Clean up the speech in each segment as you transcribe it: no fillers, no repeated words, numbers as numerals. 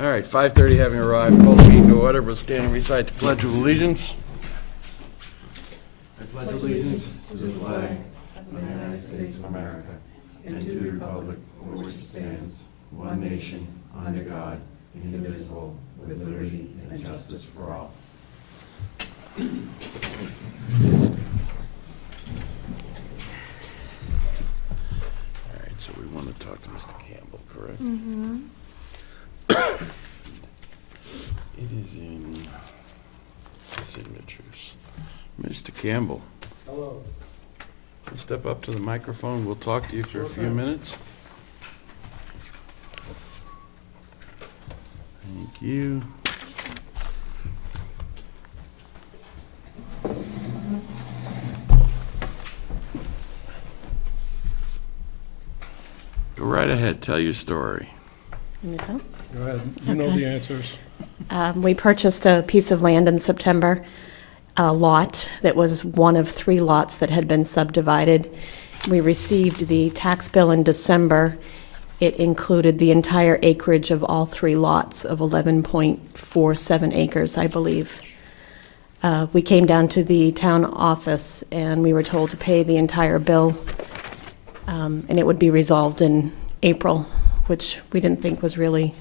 All right, 5:30 having arrived, call the meeting to order. We'll stand and recite the Pledge of Allegiance. I pledge allegiance to the flag of the United States of America and to the republic for which it stands, one nation, under God, indivisible, with liberty and justice for all. All right, so we want to talk to Mr. Campbell, correct? Mm-hmm. It is in signatures. Mr. Campbell. Hello. Step up to the microphone. We'll talk to you for a few minutes. Thank you. Go right ahead. Tell your story. You know? Go ahead. You know the answers. We purchased a piece of land in September, a lot that was one of 3 lots that had been subdivided. We received the tax bill in December. It included the entire acreage of all 3 lots of 11.47 acres, I believe. We came down to the town office and we were told to pay the entire bill, and it would be resolved in April, which we didn't think was really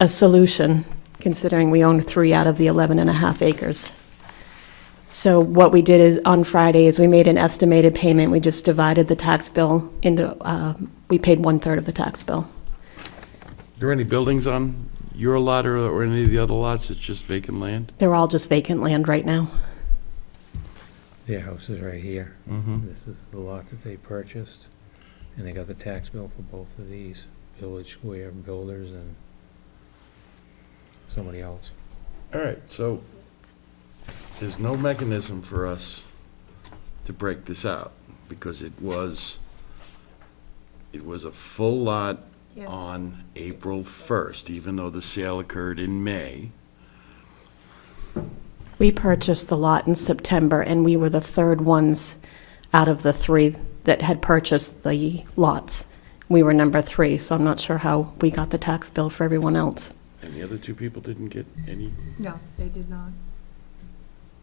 a solution, considering we owned 3 out of the 11.5 acres. So what we did is, on Friday, is we made an estimated payment. We just divided the tax bill into, we paid 1/3 of the tax bill. Are there any buildings on your lot or any of the other lots? It's just vacant land? They're all just vacant land right now. Their house is right here. Mm-hmm. This is the lot that they purchased, and they got the tax bill for both of these, Village Square Builders and somebody else. All right, so there's no mechanism for us to break this out because it was a full lot Yes. on April 1st, even though the sale occurred in May. We purchased the lot in September, and we were the 3rd ones out of the 3 that had purchased the lots. We were number 3, so I'm not sure how we got the tax bill for everyone else. And the other 2 people didn't get any? No, they did not.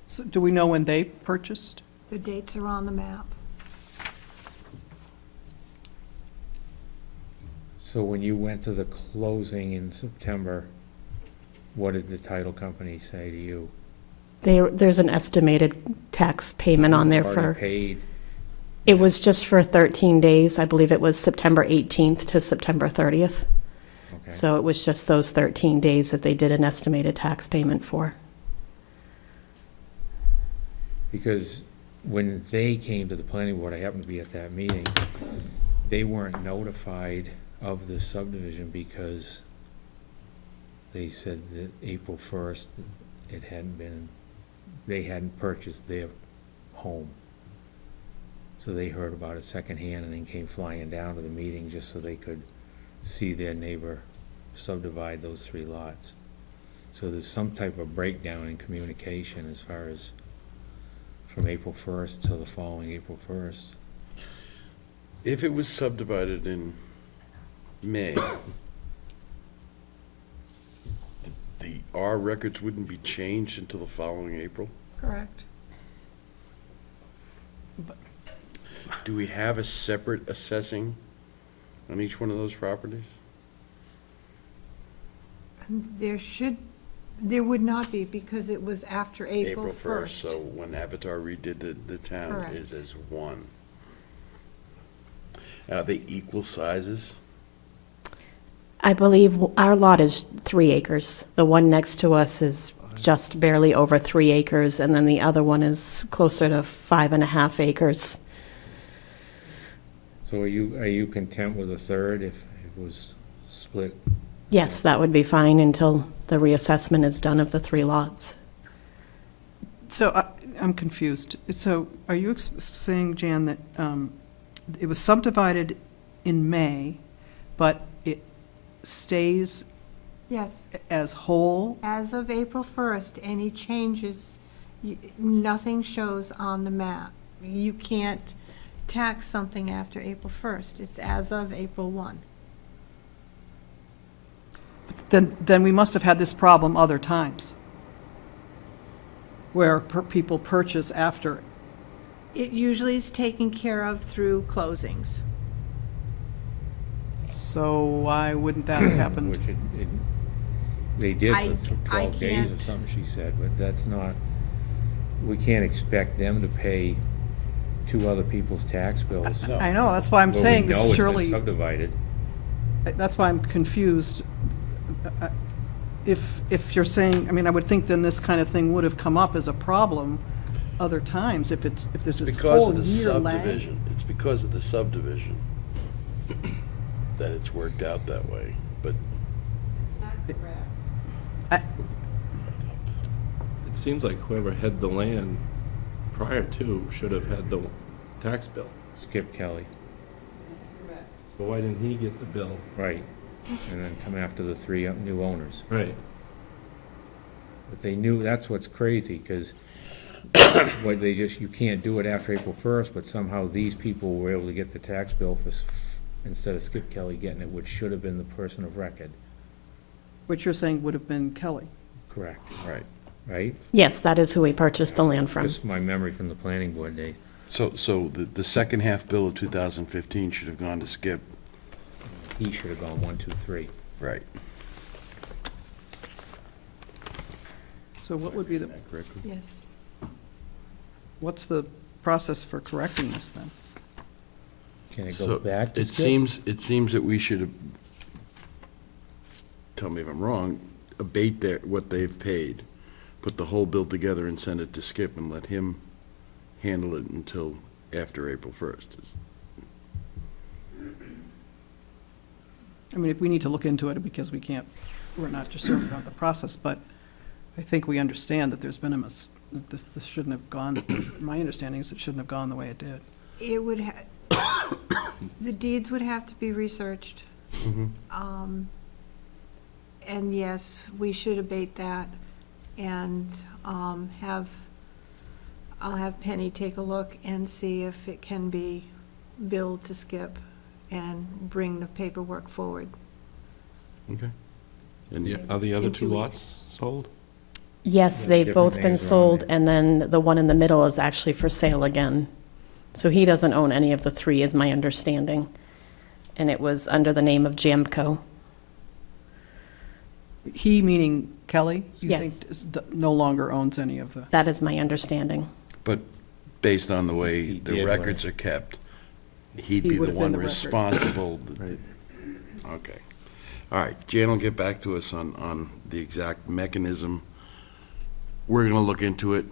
So do we know when they purchased? The dates are on the map. So when you went to the closing in September, what did the title company say to you? There's an estimated tax payment on there Already for, paid? it was just for 13 days. I believe it was September 18th to September 30th. Okay. So it was just those 13 days that they did an estimated tax payment for. Because when they came to the planning board, I happened to be at that meeting, they weren't notified of the subdivision because they said that April 1st, they hadn't purchased their home. So they heard about it secondhand and then came flying down to the meeting just so they could see their neighbor subdivide those 3 lots. So there's some type of breakdown in communication as far as from April 1st till the following April 1st. If it was subdivided in May, our records wouldn't be changed until the following April? Correct. Do we have a separate assessing on each one of those properties? And there would not be because it was after April 1st. So when Avatar redid the town, Correct. is as one. Are they equal sizes? I believe our lot is 3 acres. The one next to us is just barely over 3 acres, and then the other one is closer to 5.5 acres. So are you content with 1/3 if it was split? Yes, that would be fine until the reassessment is done of the 3 lots. So I'm confused. So are you saying, Jan, that it was subdivided in May, but it stays Yes, as whole? as of April 1st, any changes, nothing shows on the map. You can't tax something after April 1st. It's as of April 1. then we must have had this problem other times, where people purchase after. It usually is taken care of through closings. So why wouldn't that have happened? Which they did I for 12 days or can't- something, she said, but that's not, we can't expect them to pay two other people's tax bills. I know, that's why I'm saying this Well, we know it's surely, been subdivided. that's why I'm confused. If you're saying, I mean, I would think then this kind of thing would have come up as a problem other times, if there's this Because whole of the year lag. subdivision, it's because of the subdivision that it's worked out that way, but I- It seems like whoever had the land prior to should have had the tax bill. Skip Kelly, So why didn't he get the bill? right, and then come after the three new owners. Right. But they knew, that's what's crazy, because what they just, you can't do it after April 1st, but somehow these people were able to get the tax bill for, instead of Skip Kelly getting it, which should have been the person of record. What you're saying would have been Kelly. Correct. right. Right? Yes, that is who we purchased the land from. Just my memory from the planning board days. So the second half bill of 2015 should have gone to Skip. He should have gone 1, 2, 3. Right. So what would be the, Yes. what's the process for correcting this then? Can it go So back to it Skip? seems that we should, tell me if I'm wrong, abate what they've paid, put the whole bill together and send it to Skip and let him handle it until after April 1st. I mean, if we need to look into it, because we're not just certain about the process, but I think we understand that there's been this shouldn't have gone, my understanding is it shouldn't have gone the way it did. It would the deeds would have to be researched. And yes, we should abate that and I'll have Penny take a look and see if it can be billed to Skip and bring the paperwork forward. Okay. And Are the other In 2 2 lots sold? Yes, Yeah, they've different both been names are on sold, it. and then the one in the middle is actually for sale again. So he doesn't own any of the 3, is my understanding. And it was under the name of Jamco. He, meaning Kelly? You Yes. think no longer owns any of the, That is my understanding. But based on the way He the did, records are kept, he'd He be would the have been one the record. responsible. Okay. All right, Jan will get back to us on the exact mechanism. We're gonna look into it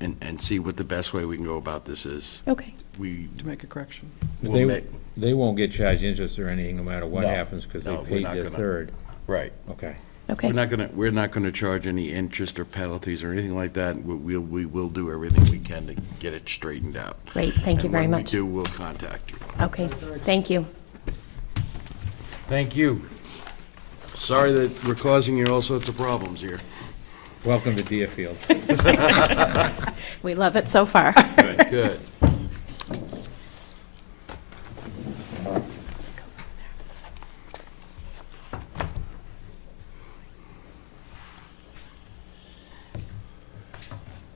and see what the best way we can go about this is. Okay. We to make a correction. But will make, they won't get charged interest or anything, no matter what No, happens, because they no, we're paid not their gonna. third. right. Okay. Okay. We're not gonna charge any interest or penalties or anything like that. We will do everything we can to get it straightened out. Great, thank you very And when we much. do, we'll contact you. Okay, thank you. Thank you. Sorry that we're causing you all sorts of problems here. Welcome to Deerfield. We love it so far. Good.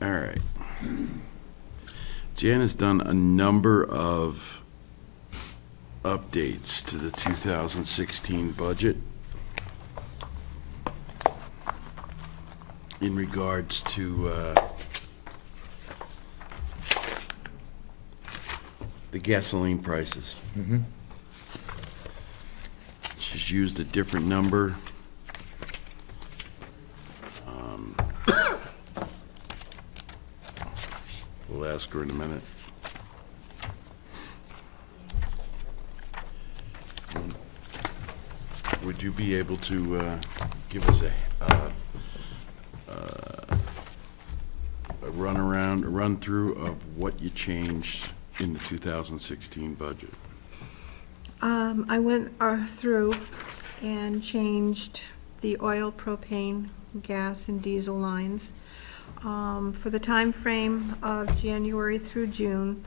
All right. Jan has done a number of updates to the 2016 budget in regards to the gasoline prices. Mhm. She's used a different number. We'll ask her in a minute. Would you be able to give us a run through of what you changed in the 2016 budget? I went through and changed the oil, propane, gas, and diesel lines. For the time frame of January through June,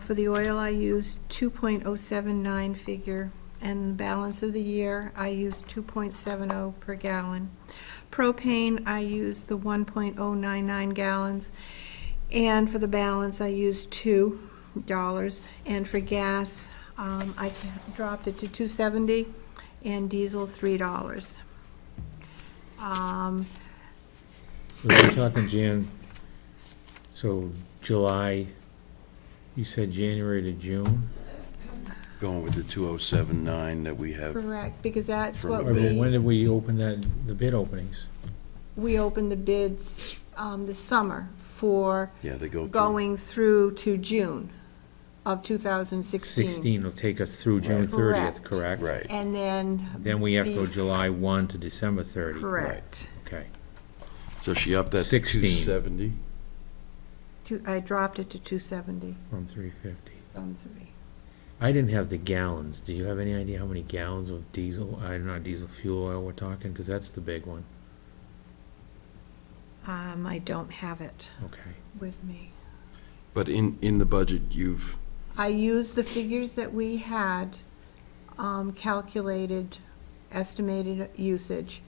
for the oil, I used 2.079 figure, and balance of the year, I used 2.70 per gallon. Propane, I used the 1.099 gallons, and for the balance, I used $2. And for gas, I dropped it to $2.70, and diesel $3. So we're talking, Jan, so July, you said January to June? Going with the 2079 that we have. Correct, because that's For- what Or when we, did we open the bid openings? we opened the bids this summer for Yeah, they go through. going through to June of 2016. 16 will take us through June Right. 30th, Correct. correct? Right. And then. Then we have to go the- July 1 to December 30. Correct. Okay. So she upped that to 16. 270. I dropped it to 270 From 350. from 3. I didn't have the gallons. Do you have any idea how many gallons of diesel, not diesel, fuel oil we're talking? Because that's the big one. I don't have it Okay. with me. But in the budget, I used the figures that we had calculated, estimated usage,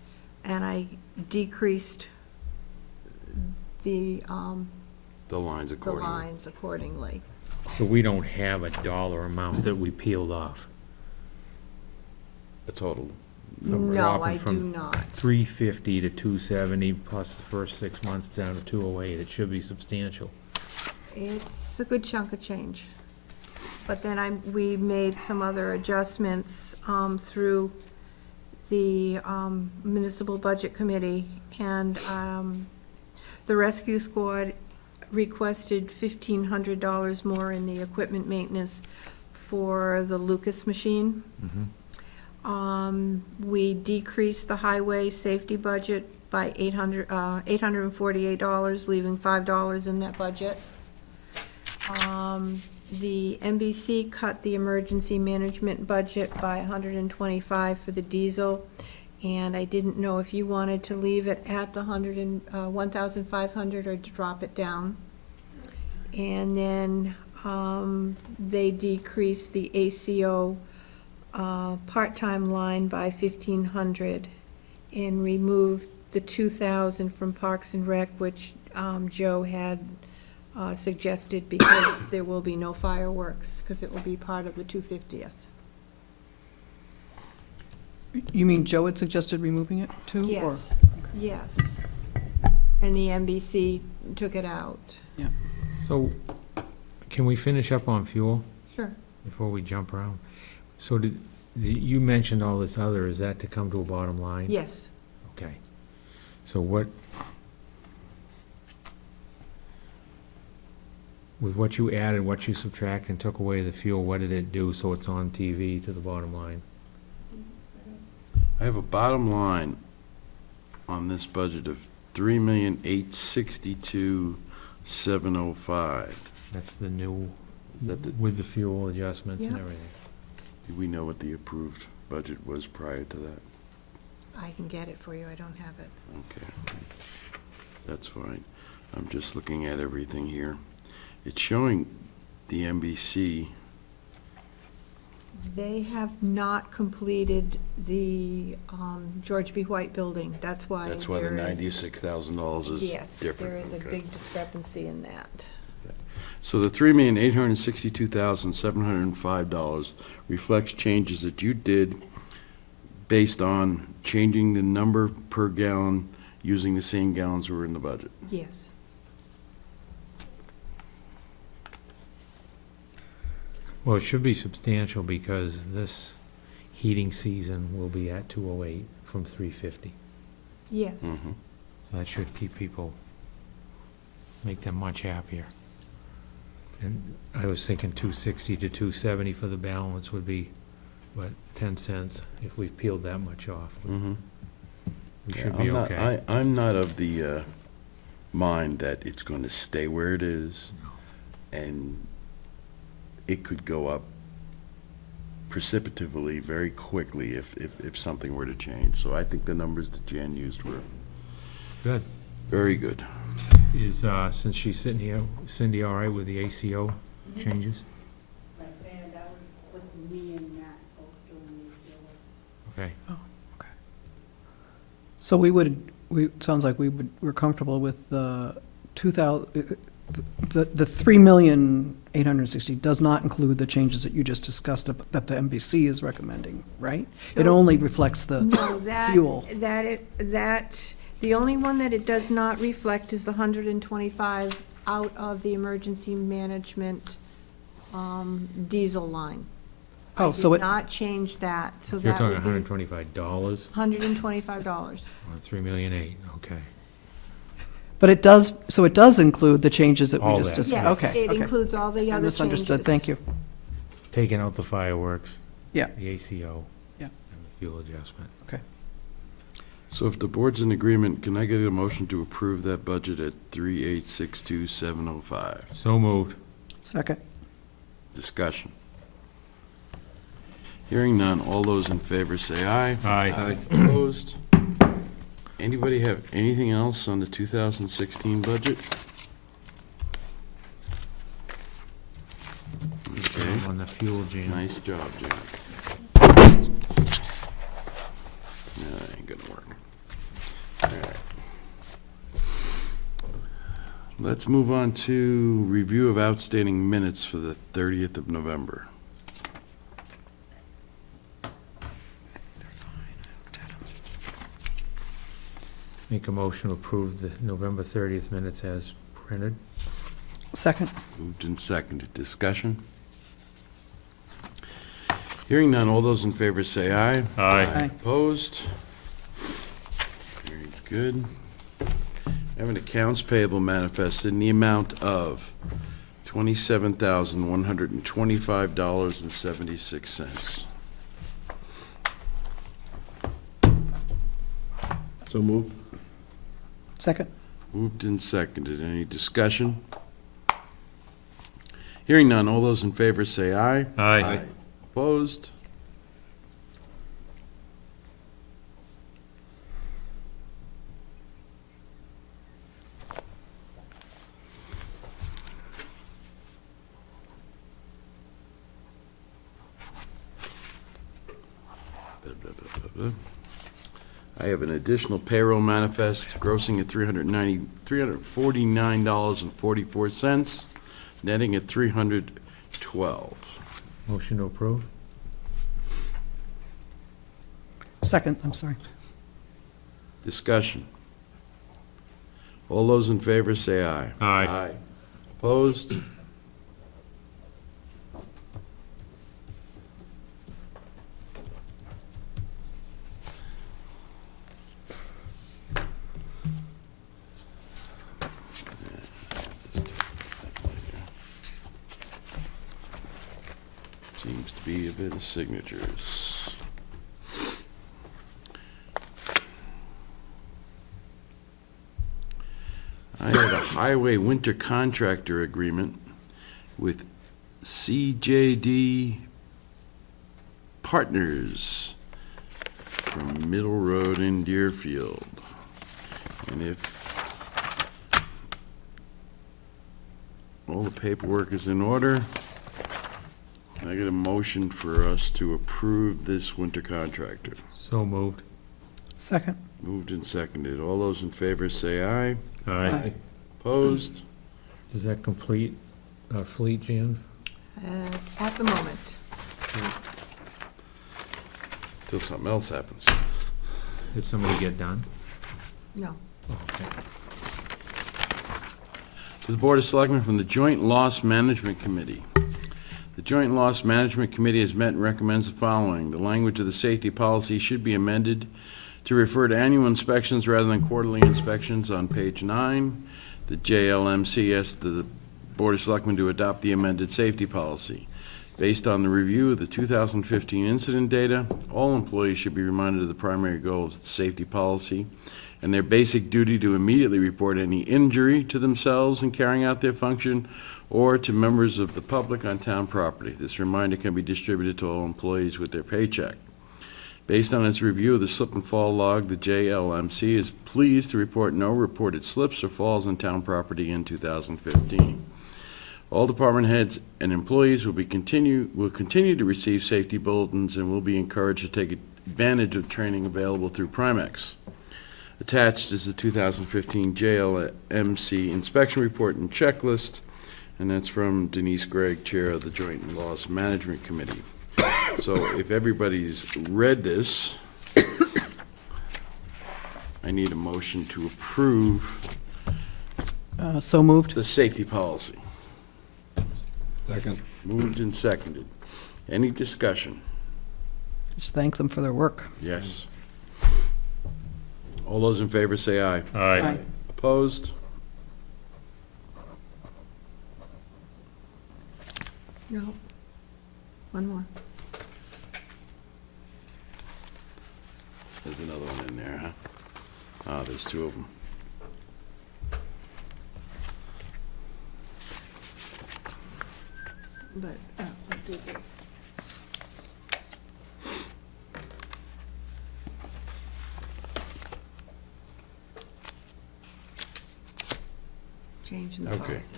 and I decreased the lines accordingly. lines accordingly. So we don't have a dollar amount that we peeled off. A total. From No, dropping I do from not. 350 to 270 plus the first 6 months down to 208. It should be substantial. It's a good chunk of change. But then we made some other adjustments through the municipal budget committee, and the rescue squad requested $1,500 more in the equipment maintenance for the Lucas machine. We decreased the highway safety budget by $848, leaving $5 in that budget. The NBC cut the emergency management budget by $125 for the diesel, and I didn't know if you wanted to leave it at the $1,500 or to drop it down. And then they decreased the ACO part-time line by $1,500 and removed the $2,000 from Parks and Rec, which Joe had suggested, because there will be no fireworks, because it will be part of the 250th. You mean Joe had suggested removing it too? or- Yes, yes. And the NBC took it out. So can we finish up on fuel Sure. before we jump around? So you mentioned all this other, is that to come to a bottom line? Yes. Okay. So what, with what you added, what you subtracted and took away the fuel, what did it do so it's on TV to the bottom line? I have a bottom line on this budget of $3,862,705. That's the new, Is that the, with the fuel adjustments and Yeah. everything. do we know what the approved budget was prior to that? I can get it for you, I don't have it. Okay. That's fine. I'm just looking at everything here. It's showing the NBC. They have not completed the George B. White building, that's why That's why the there is- $96,000 is different. Yes, there is a Okay. big discrepancy in that. So the $3,862,705 reflects changes that you did based on changing the number per gallon using the same gallons that were in the budget. Yes. Well, it should be substantial because this heating season will be at 208 from 350. Yes. Mhm. So that should keep people, make them much happier. And I was thinking 260 to 270 for the balance would be, what, 10 cents if we peeled that much off. Mhm. We Yeah, should be I'm not- okay. I'm not of the mind that it's going to stay where it is, and it could go up precipitatively very quickly if something were to change. So I think the numbers that Jan used were Good. very good. Is, since she's sitting here, Cindy all right with the ACO changes? Right there, that was what me and Matt both doing. Okay. So sounds like we're comfortable with the 3,860,000 does not include the changes that you just discussed that the MBC is recommending, right? It So- only reflects the No, that, fuel. the only one that it does not reflect is the 125 out of the emergency management diesel line. Oh, so I it, did not change that, so You're that talking would be $125 $125. on 3,000,008, okay. but it does, so it does include the changes that we All just that, discussed? yeah. Yes, Okay, it okay. includes all the I other changes. misunderstood, thank you. Taking out the fireworks. Yeah. The ACO. Yeah. And the fuel adjustment. So if the board's in agreement, can I get a motion to approve that budget at 3,862,705? So moved. Second. Discussion. Hearing none, all those in favor say aye. Aye. Opposed? Anybody have anything else on the 2016 budget? Okay, On the fuel jam. nice job, Jim. No, that ain't gonna work. All right. Let's move on to review of outstanding minutes for the 30th of November. Make a motion to approve the November 30th minutes as printed. Second. Moved and seconded. Discussion? Hearing none, all those in favor say aye. Aye. Opposed? Very good. I have an accounts payable manifest in the amount of $27,125.76. So moved. Second. Moved and seconded. Any discussion? Hearing none, all those in favor say aye. Aye. Opposed? I have an additional payroll manifest grossing at $349.44, netting at $312. Motion to approve? Second, I'm sorry. Discussion. All those in favor say aye. Aye. Opposed? Seems to be a bit of signatures. I have a highway winter contractor agreement with CJD Partners from Middle Road in Deerfield. And if all the paperwork is in order, can I get a motion for us to approve this winter contractor? So moved. Second. Moved and seconded. All those in favor say aye. Aye. Opposed? Does that complete our fleet, Jan? At the moment. Till something else happens. Did somebody get done? No. Oh, okay. To the Board of Selectmen from the Joint Loss Management Committee. The Joint Loss Management Committee has met and recommends the following. The language of the safety policy should be amended to refer to annual inspections rather than quarterly inspections on page 9. The JLMC asked the Board of Selectmen to adopt the amended safety policy. Based on the review of the 2015 incident data, all employees should be reminded of the primary goal of the safety policy and their basic duty to immediately report any injury to themselves in carrying out their function or to members of the public on town property. This reminder can be distributed to all employees with their paycheck. Based on its review of the slip and fall log, the JLMC is pleased to report no reported slips or falls on town property in 2015. All department heads and employees will continue to receive safety bulletins and will be encouraged to take advantage of training available through Primex. Attached is the 2015 JLMC inspection report and checklist, and that's from Denise Gregg, Chair of the Joint Loss Management Committee. So if everybody's read this, I need a motion to approve So moved. the safety policy. Second. Moved and seconded. Any discussion? Just thank them for their work. Yes. All those in favor say aye. Aye. Opposed? No. One more. There's another one in there, huh? Ah, there's two of them. But, I'll do this. Change in the Okay. policy.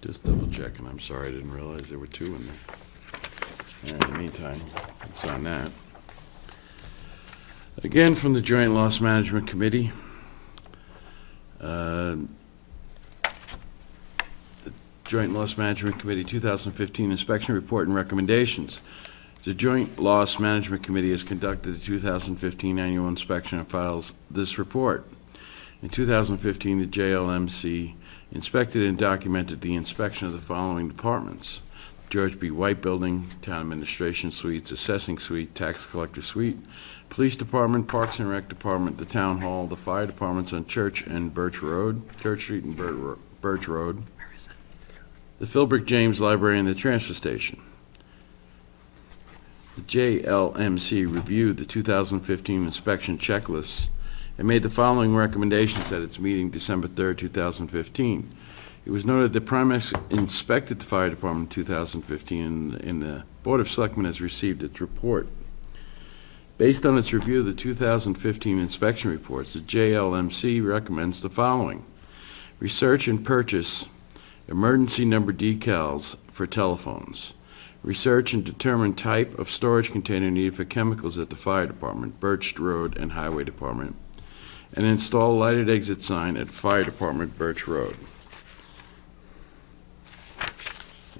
Just double checking. I'm sorry, I didn't realize there were two in there. In the meantime, let's sign that. Again, from the Joint Loss Management Committee. The Joint Loss Management Committee 2015 Inspection Report and Recommendations. The Joint Loss Management Committee has conducted the 2015 annual inspection and files this report. In 2015, the JLMC inspected and documented the inspection of the following departments: George B. White Building, Town Administration Suites, Assessing Suite, Tax Collector Suite, Police Department, Parks and Rec Department, the Town Hall, the Fire Departments on Church and Birch Road, Church Street and Birch Road, the Philbrick James Library, and the Transfer Station. The JLMC reviewed the 2015 inspection checklists and made the following recommendations at its meeting December 3rd, 2015. It was noted that Primex inspected the fire department in 2015, and the Board of Selectmen has received its report. Based on its review of the 2015 inspection reports, the JLMC recommends the following: research and purchase emergency number decals for telephones. Research and determine type of storage container needed for chemicals at the fire department, Birch Road, and Highway Department. And install lighted exit sign at fire department, Birch Road.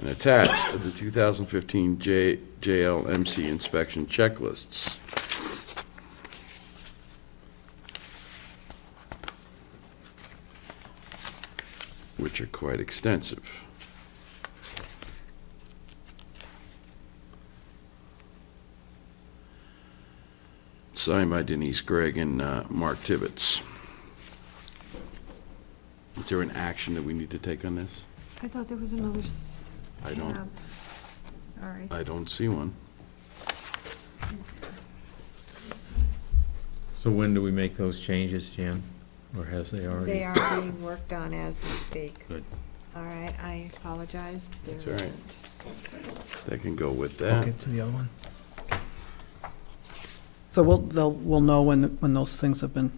And attached to the 2015 JLMC inspection checklists. Which are quite extensive. Signed by Denise Gregg and Mark Tibbetts. Is there an action that we need to take on this? I thought there was another I don't- tab. Sorry. I don't see one. So when do we make those changes, Jan? Or has they already? They are being worked on as we speak. Good. All right, I apologize. There That's all right. isn't. That can go with I'll that. get to the other one. So we'll know when those things have been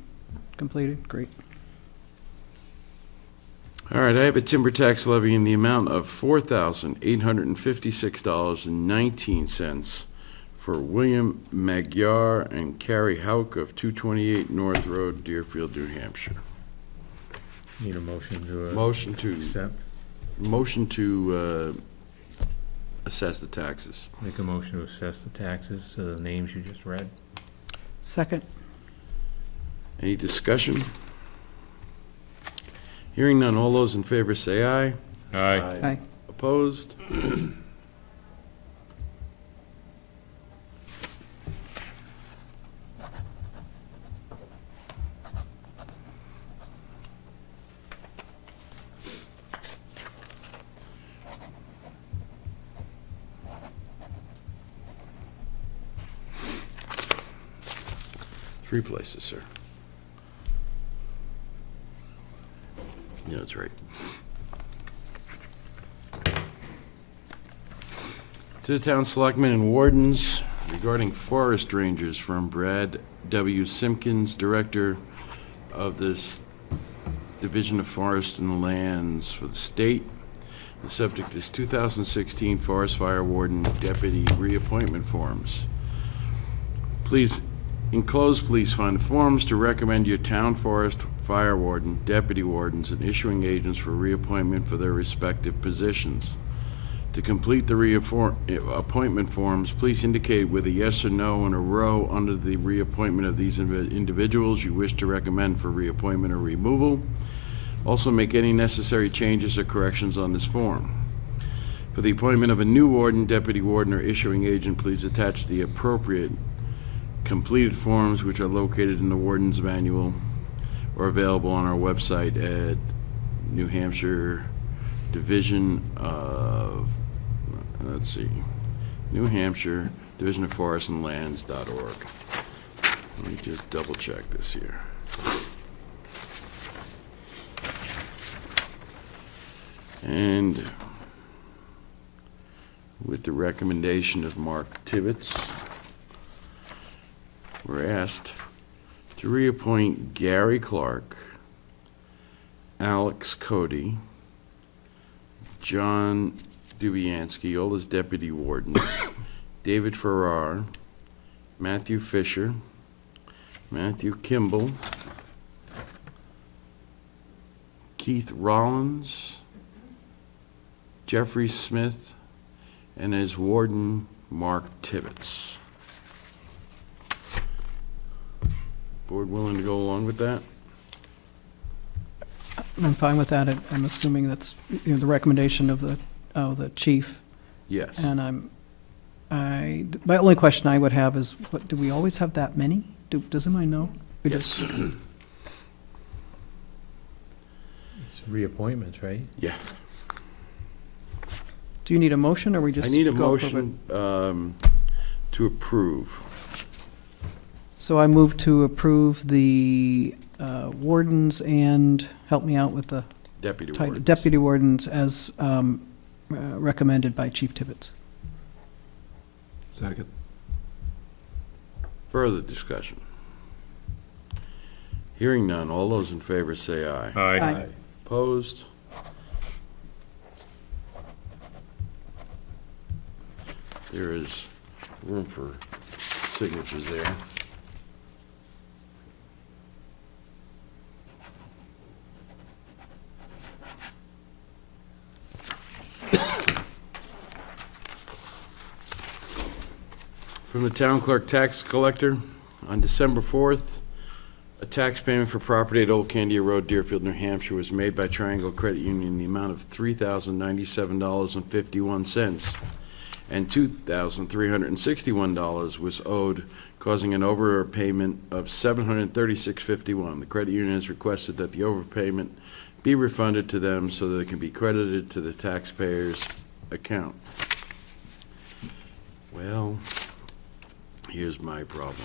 completed. Great. All right, I have a timber tax levy in the amount of $4,856.19 for William Magyar and Carrie Hauk of 228 North Road, Deerfield, New Hampshire. Need a motion to Motion to assess the taxes. make a motion to assess the taxes to the names you just read. Second. Any discussion? Hearing none, all those in favor say aye. Aye. Opposed? Three places, sir. Yeah, that's right. To the town selectmen and wardens regarding forest rangers from Brad W. Simpkins, Director of the Division of Forests and Lands for the state. The subject is 2016 Forest Fire Warden Deputy Reappointment Forms. Please, enclosed, please find the forms to recommend your town forest fire warden, deputy wardens, and issuing agents for reappointment for their respective positions. To complete the appointment forms, please indicate with a yes or no in a row under the reappointment of these individuals you wish to recommend for reappointment or removal. Also, make any necessary changes or corrections on this form. For the appointment of a new warden, deputy warden, or issuing agent, please attach the appropriate completed forms, which are located in the Warden's Manual or available on our website at New Hampshire Division of, New Hampshire Division of Forests and Lands.org. Let me just double check this here. And with the recommendation of Mark Tibbetts, we're asked to reappoint Gary Clark, Alex Cody, John Dubianski, all as deputy warden, David Farrar, Matthew Fisher, Matthew Kimball, Keith Rollins, Jeffrey Smith, and as warden, Mark Tibbetts. Board willing to go along with that? I'm fine with that. I'm assuming that's, the recommendation of the chief. Yes. And my only question I would have is, what, do we always have that many? Does anybody know? We Yes. just- It's reappointments, right? Yeah. Do you need a motion, or we just? I need a go for it? motion to approve. So I move to approve the wardens and, help me out with the Deputy title, warden. deputy wardens as recommended by Chief Tibbetts. Second. Further discussion? Hearing none, all those in favor say aye. Aye. Opposed? There is room for signatures there. From the town clerk tax collector, on December 4th, a tax payment for property at Old Candia Road, Deerfield, New Hampshire, was made by Triangle Credit Union in the amount of $3,097.51, and $2,361 was owed, causing an overpayment of $736.51. The credit union has requested that the overpayment be refunded to them so that it can be credited to the taxpayer's account. Well, here's my problem.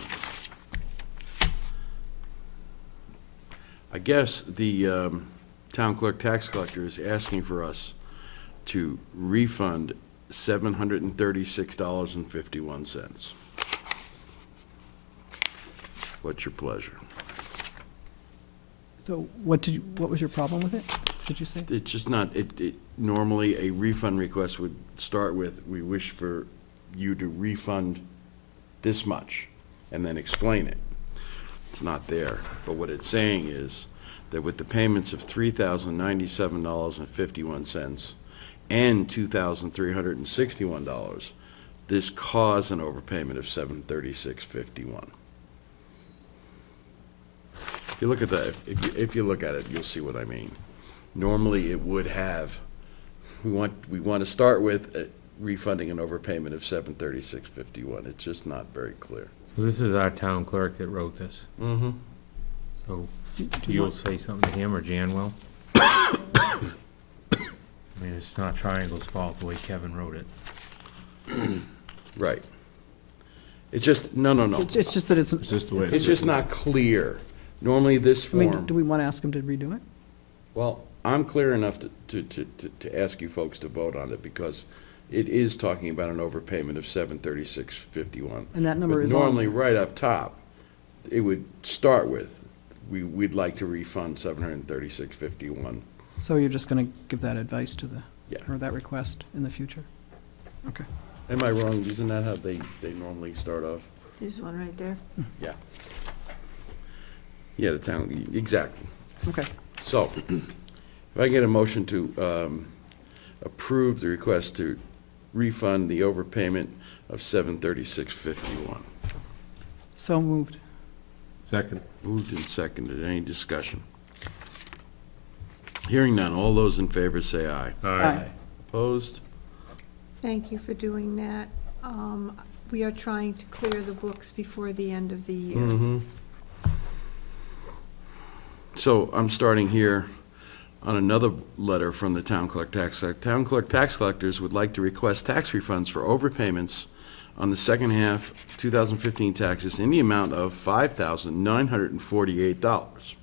I guess the town clerk tax collector is asking for us to refund $736.51. What's your pleasure? So what was your problem with it, did you say? It's just not, normally a refund request would start with, we wish for you to refund this much, and then explain it. It's not there, but what it's saying is that with the payments of $3,097.51 and $2,361, this caused an overpayment of $736.51. If you look at that, if you look at it, you'll see what I mean. Normally, it would have, we want to start with refunding an overpayment of $736.51. It's just not very clear. So this is our town clerk that wrote this. Mm-hmm. So Do you you'll want- say something to him, or Jan will? I mean, it's not Triangle's fault the way Kevin wrote it. Right. It's just, no. It's just that it's, It's just the way. It's just not clear. Normally, this I mean, form, do we want to ask him to redo it? well, I'm clear enough to ask you folks to vote on it, because it is talking about an overpayment of $736.51. And that number But is on normally, there. right up top, it would start with, we'd like to refund $736.51. So you're just going to give that advice to the Yeah. or that request in the future? Okay. Am I wrong? Isn't that how they normally start off? There's one right there. Yeah. Yeah, the town, exactly. Okay. So, if I get a motion to approve the request to refund the overpayment of $736.51. So moved. Second. Moved and seconded. Any discussion? Hearing none. All those in favor say aye. Aye. Opposed? Thank you for doing that. We are trying to clear the books before the end of the year. Mm-hmm. So I'm starting here on another letter from the town clerk tax collector. Town clerk tax collectors would like to request tax refunds for overpayments on the second half 2015 taxes in the amount of $5,948.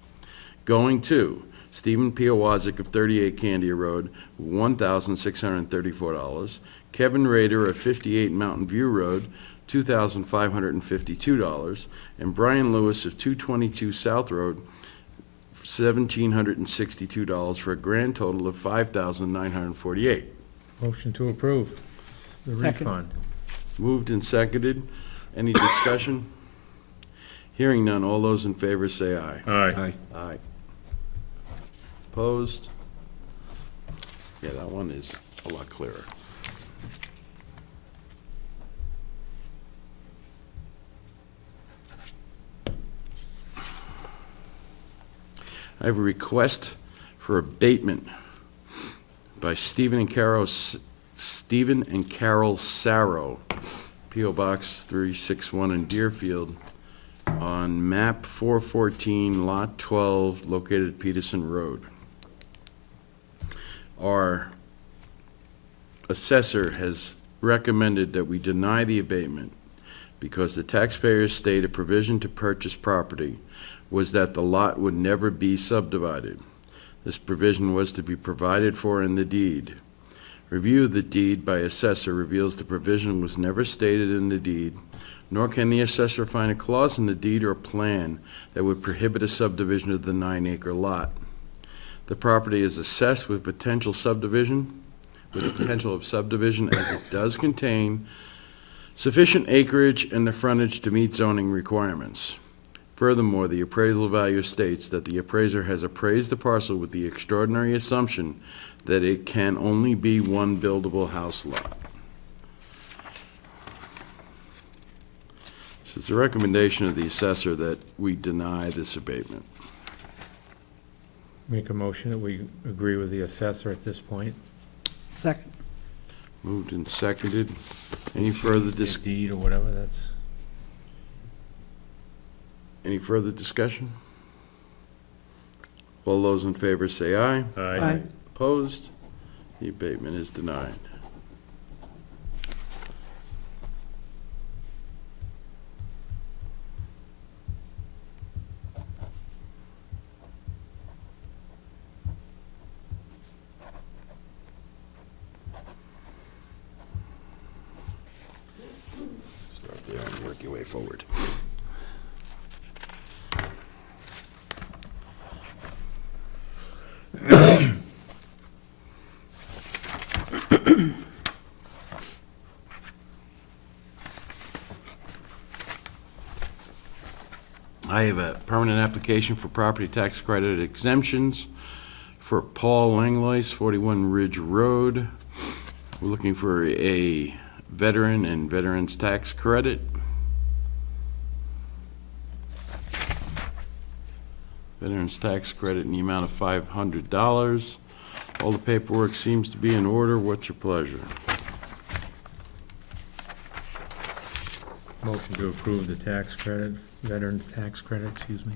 Going to Stephen P. Owazik of 38 Candia Road, $1,634. Kevin Rader of 58 Mountain View Road, $2,552. And Brian Lewis of 222 South Road, $1,762, for a grand total of $5,948. Motion to approve the Second. refund. Moved and seconded. Any discussion? Hearing none. All those in favor say aye. Aye. Aye. Opposed? Yeah, that one is a lot clearer. I have a request for abatement by Stephen and Carol Sarro, P.O. Box 361 in Deerfield, on map 414, lot 12, located at Peterson Road. Our assessor has recommended that we deny the abatement because the taxpayers state a provision to purchase property was that the lot would never be subdivided. This provision was to be provided for in the deed. Review of the deed by assessor reveals the provision was never stated in the deed, nor can the assessor find a clause in the deed or plan that would prohibit a subdivision of the 9-acre lot. The property is assessed with the potential of subdivision, as it does contain sufficient acreage and the frontage to meet zoning requirements. Furthermore, the appraisal value states that the appraiser has appraised the parcel with the extraordinary assumption that it can only be one buildable house lot. So it's a recommendation of the assessor that we deny this abatement. Make a motion that we agree with the assessor at this point. Second. Moved and seconded. Any further The deed or whatever, that's, any further discussion? All those in favor say aye. Aye. Opposed? The abatement is denied. Start there and work your way forward. I have a permanent application for property tax credit exemptions for Paul Langlois, 41 Ridge Road. We're looking for a veteran and veterans tax credit. Veterans tax credit in the amount of $500. All the paperwork seems to be in order. What's your pleasure? motion to approve the tax credit, veterans tax credit, excuse me.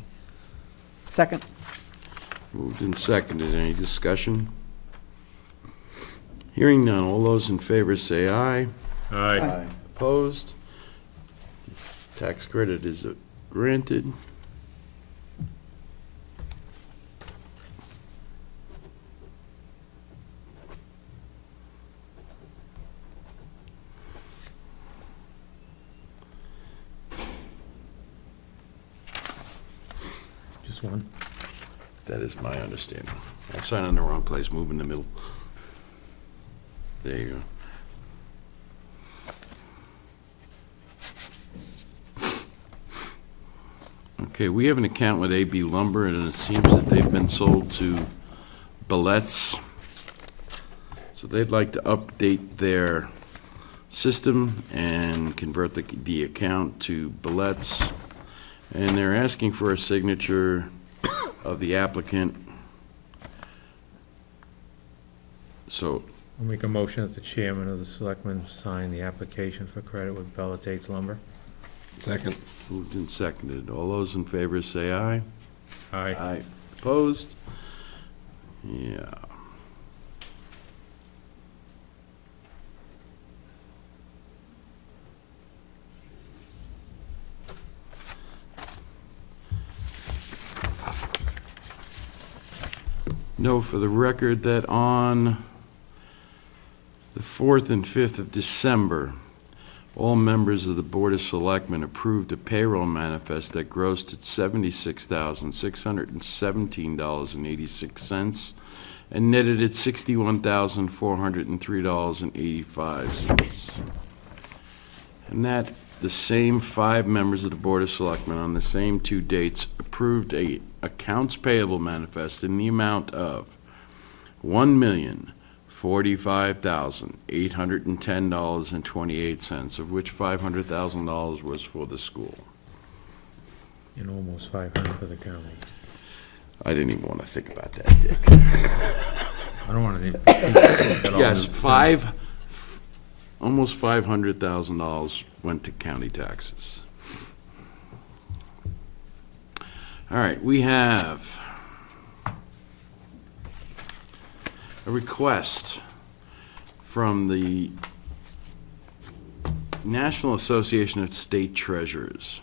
Second. Moved and seconded. Any discussion? Hearing none. All those in favor say aye. Aye. Opposed? Tax credit is granted. Just one. That is my understanding. I signed in the wrong place, move in the middle. There you go. Okay, we have an account with AB Lumber, and it seems that they've been sold to Bellet's. So they'd like to update their system and convert the account to Bellet's. And they're asking for a signature of the applicant. So, I'll make a motion that the chairman of the selectmen sign the application for credit with Bella Tates Lumber. Second. moved and seconded. All those in favor say aye. Aye. Opposed? Yeah. Know for the record that on the 4th and 5th of December, all members of the Board of Selectmen approved a payroll manifest that grossed at $76,617.86 and netted at $61,403.85. And that the same 5 members of the Board of Selectmen on the same 2 dates approved a accounts payable manifest in the amount of $1,045,810.28, of which $500,000 was for the school. And almost 500 for the county. I didn't even want to think about that, Dick. I don't want to. Yes, almost $500,000 went to county taxes. All right, we have a request from the National Association of State Treasurers.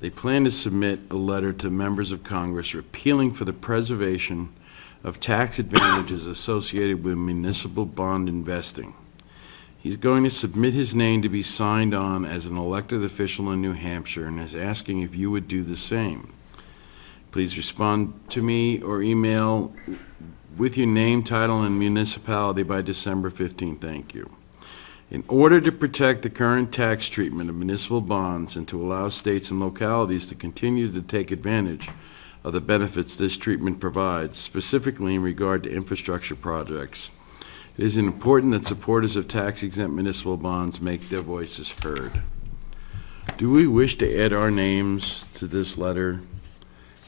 They plan to submit a letter to members of Congress appealing for the preservation of tax advantages associated with municipal bond investing. He's going to submit his name to be signed on as an elected official in New Hampshire and is asking if you would do the same. Please respond to me or email with your name, title, and municipality by December 15th. Thank you. In order to protect the current tax treatment of municipal bonds and to allow states and localities to continue to take advantage of the benefits this treatment provides, specifically in regard to infrastructure projects, it is important that supporters of tax-exempt municipal bonds make their voices heard. Do we wish to add our names to this letter,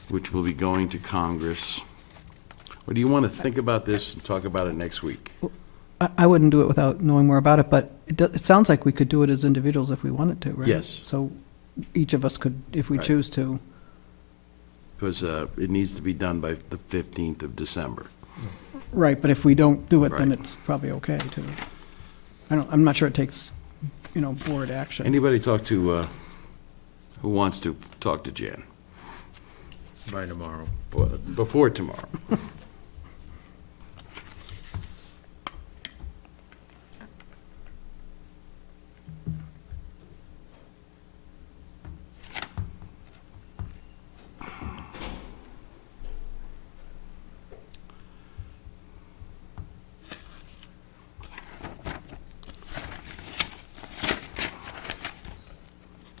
which will be going to Congress? Or do you want to think about this and talk about it next week? I wouldn't do it without knowing more about it, but it sounds like we could do it as individuals if we wanted to, right? Yes. So each of us could, if we Right. choose to. Because it needs to be done by the 15th of December. Right, but if we don't do it, then Right. it's probably okay to. I'm not sure it takes, board action. Anybody talk to, who wants to talk to Jan? By tomorrow. Before tomorrow.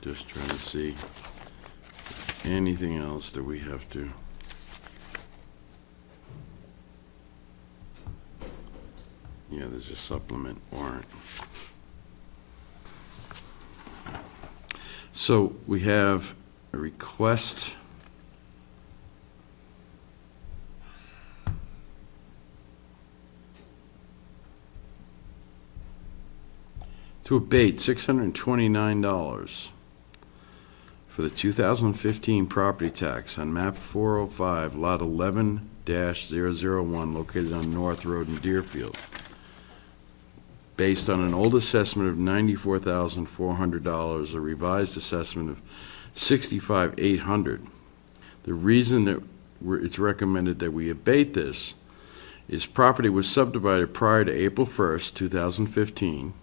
Just trying to see anything else that we have to. Yeah, there's a supplement warrant. So we have a request to abate $629 for the 2015 property tax on map 405, lot 11-001, located on North Road in Deerfield, based on an old assessment of $94,400, a revised assessment of $65,800. The reason that it's recommended that we abate this is property was subdivided prior to April 1st, 2015.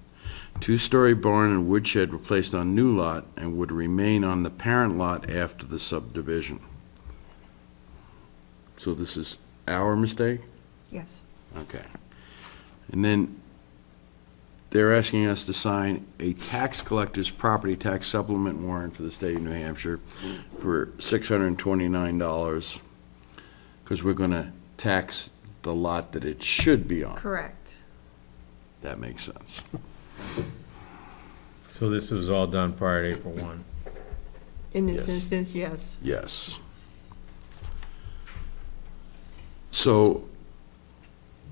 Two-story barn and woodshed were placed on new lot and would remain on the parent lot after the subdivision. So this is our mistake? Yes. Okay. And then they're asking us to sign a tax collector's property tax supplement warrant for the state of New Hampshire for $629, because we're gonna tax the lot that it should be on. Correct. That makes sense. So this was all done prior to April 1. In this Yes. instance, yes. Yes. So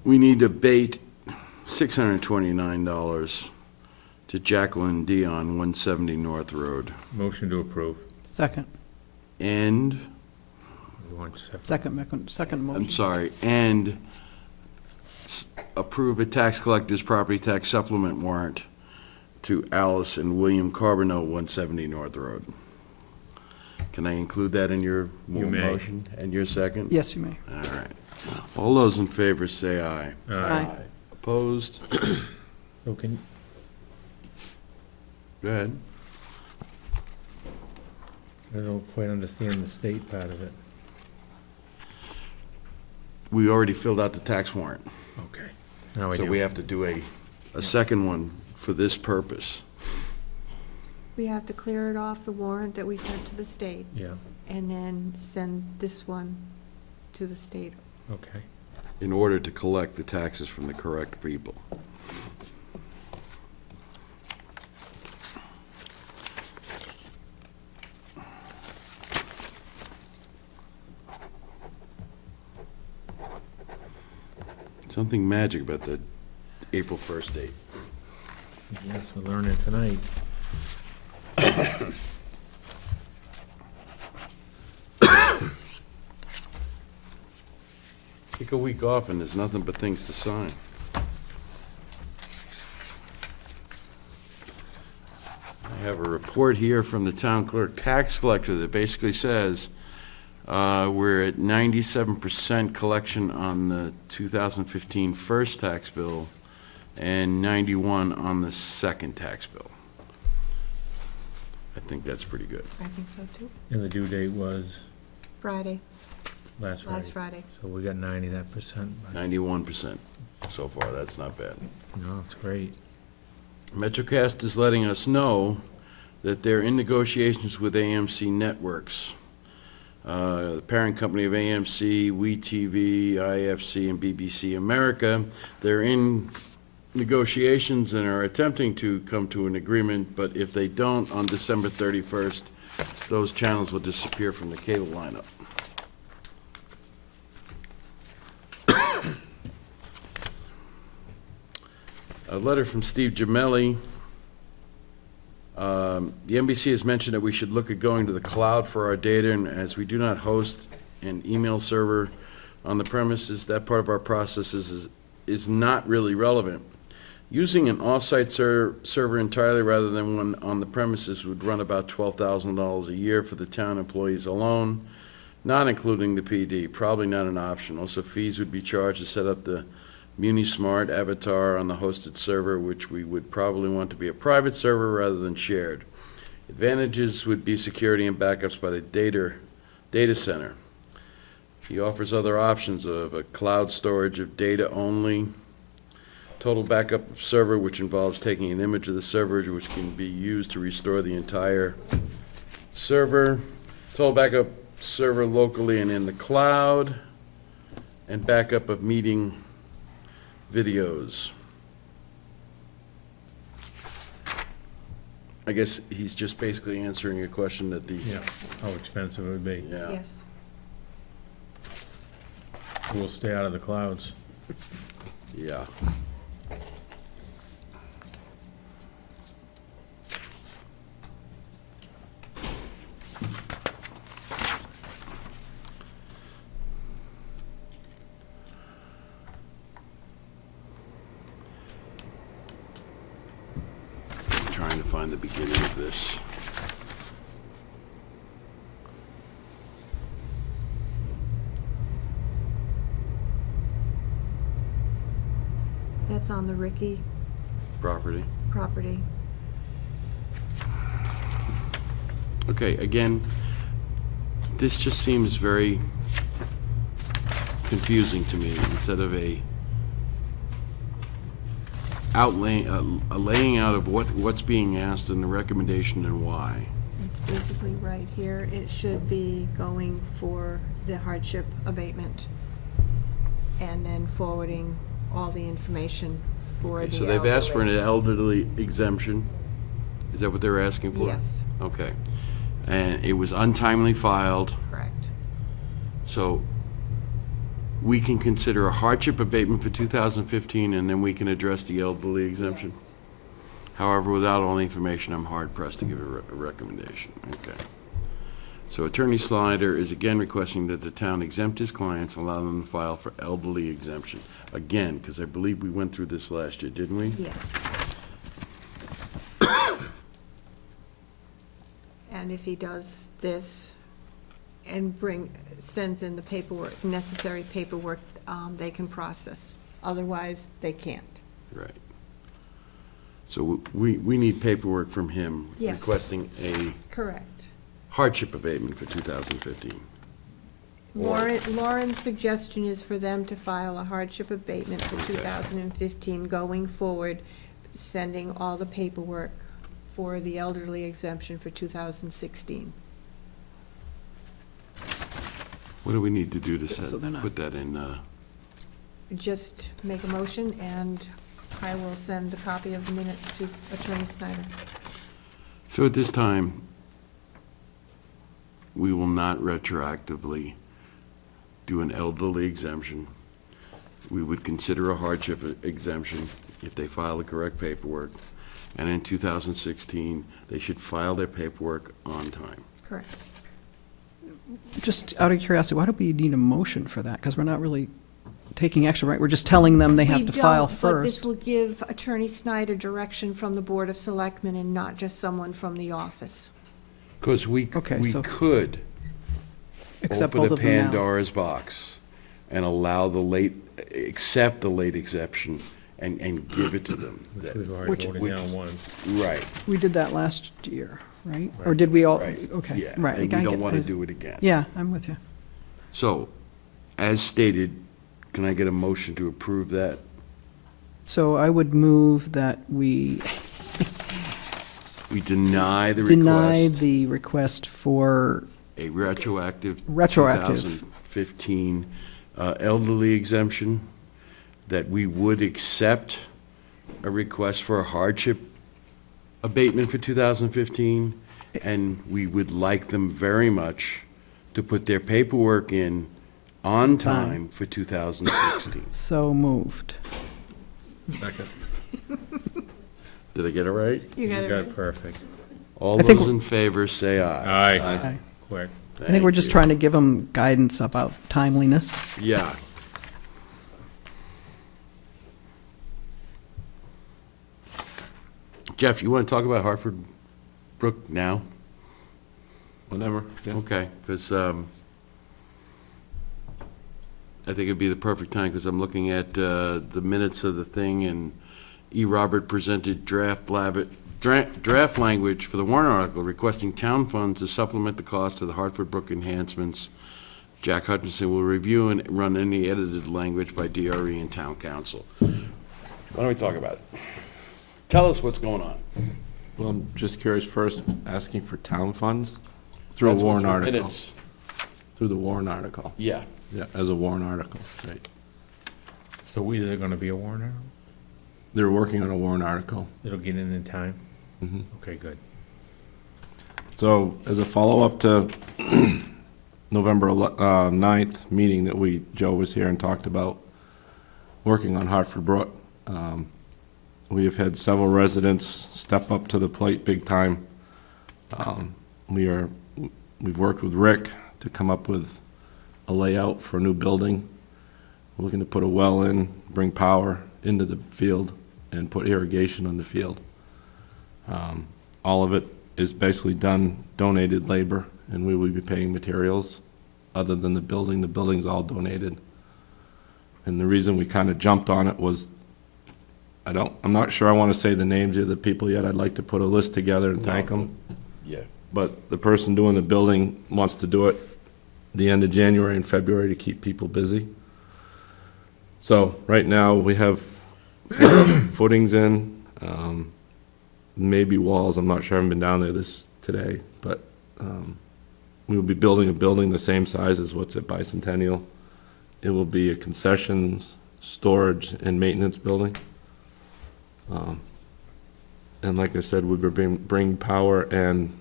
we need to abate $629 to Jacqueline Dion, 170 North Road. Motion to approve. Second, And, You want separate? second I'm motion. sorry, and approve a tax collector's property tax supplement warrant to Alice and William Carbonell, 170 North Road. Can I include that in your You may. motion? And your second? Yes, you may. All right. All those in favor say aye. Aye. Opposed? So can, Go ahead. I don't quite understand the state part of it. We already filled out the tax warrant, Okay. Now I so do. we have to do a second one for this purpose. We have to clear it off the warrant that we sent to the state, Yeah, and then send this one to the state. okay. In order to collect the taxes from the correct people. Something magic about the April 1st date. Yes, we're learning tonight. Take a week off and there's nothing but things to sign. I have a report here from the town clerk tax collector that basically says, we're at 97% collection on the 2015 first tax bill and 91 on the second tax bill. I think that's pretty good. I think so too. And the due date was Friday, last Friday. last Friday. So we got 90%. 91% so far, that's not bad. No, it's great. MetroCast is letting us know that they're in negotiations with AMC Networks. The parent company of AMC, WeTV, IFC, and BBC America. They're in negotiations and are attempting to come to an agreement, but if they don't, on December 31st, those channels will disappear from the cable lineup. A letter from Steve Gemelli. The NBC has mentioned that we should look at going to the cloud for our data, and as we do not host an email server on the premises, that part of our process is not really relevant. Using an off-site server entirely rather than one on the premises would run about $12,000 a year for the town employees alone, not including the PD, probably not an option. Also, fees would be charged to set up the MuniSmart avatar on the hosted server, which we would probably want to be a private server rather than shared. Advantages would be security and backups by the data center. He offers other options of a cloud storage of data only, total backup of server, which involves taking an image of the server, which can be used to restore the entire server, total backup server locally and in the cloud, and backup of meeting videos. I guess he's just basically answering a question that the, Yeah, how expensive it would be. yeah. Yes. We'll stay out of the clouds. Yeah. I'm trying to find the beginning of this. That's on the Ricky Property. property. Okay, again, this just seems very confusing to me. Instead of a a laying out of what's being asked and the recommendation and why. It's basically right here. It should be going for the hardship abatement and then forwarding all the information for the elderly. So they've asked for an elderly exemption? Is that what they're asking for? Yes, Okay. And it was untimely filed, correct. so we can consider a hardship abatement for 2015, and then we can address the elderly exemption? Yes. However, without all the information, I'm hard-pressed to give a recommendation. Okay. So Attorney Slider is again requesting that the town exempt his clients, allow them to file for elderly exemption. Again, because I believe we went through this last year, didn't we? Yes. And if he does this and sends in the paperwork, necessary paperwork, they can process. Otherwise, they can't. Right. So we need paperwork from him Yes. requesting a Correct. hardship abatement for 2015. Lauren's suggestion is for them to file a hardship abatement for 2015, going forward, sending all the paperwork for the elderly exemption for 2016. What do we need to do to So they're not- put that in? Just make a motion, and I will send a copy of the minutes to Attorney Snyder. So at this time, we will not retroactively do an elderly exemption. We would consider a hardship exemption if they file the correct paperwork. And in 2016, they should file their paperwork on time. Correct. Just out of curiosity, why do we need a motion for that? Because we're not really taking action, right? We're just telling them they have We to file don't, but this first. will give Attorney Snyder direction from the Board of Selectmen and not just someone from the office. Because we Okay, so- could Accept open both a of them now. Pandora's box and accept the late exception and give it to them. Which we've already Which- voted down once. Right, We did that last year, right? Or Right. did we all? right. Okay, Yeah, right. and I we get- don't want to do it again. Yeah, I'm with you. So, as stated, can I get a motion to approve that? So I would move that we We deny the deny request, the request for a retroactive retroactive. 2015 elderly exemption, that we would accept a request for a hardship abatement for 2015, and we would like them very much to put their paperwork in on time for 2016. So moved. Second. Did I get it right? You got You it got right. it perfect. All I think those w- in favor, say aye. Aye. Quick. I think we're just trying to give them guidance about timeliness. Yeah. Jeff, you want to talk about Hartford Brook now? Whenever, yeah. Okay, because I think it'd be the perfect time, because I'm looking at the minutes of the thing, and E. Robert presented draft language for the warrant article requesting town funds to supplement the cost of the Hartford Brook enhancements. Jack Hutchinson will review and run any edited language by DRE and town council. Why don't we talk about it? Tell us what's going on. Well, I'm just curious, first, asking for town funds through a That's what warrant your article. minutes- Through the warrant article. Yeah. Yeah, as a warrant article, right. So is there gonna be a warrant article? They're working on a warrant article. It'll get in time? Mhm. Okay, good. So as a follow-up to November 9th meeting that Joe was here and talked about working on Hartford Brook, we have had several residents step up to the plate big time. We've worked with Rick to come up with a layout for a new building. We're looking to put a well in, bring power into the field, and put irrigation on the field. All of it is basically donated labor, and we will be paying materials. Other than the building's all donated. And the reason we kind of jumped on it was, I'm not sure I want to say the names of the people yet. I'd like to put a list together and thank them. Yeah. But the person doing the building wants to do it the end of January and February to keep people busy. So right now, we have footings in, maybe walls, I'm not sure, I haven't been down there today, but we will be building a building the same size as what's at Bicentennial. It will be a concessions, storage, and maintenance building. And like I said, we would bring power and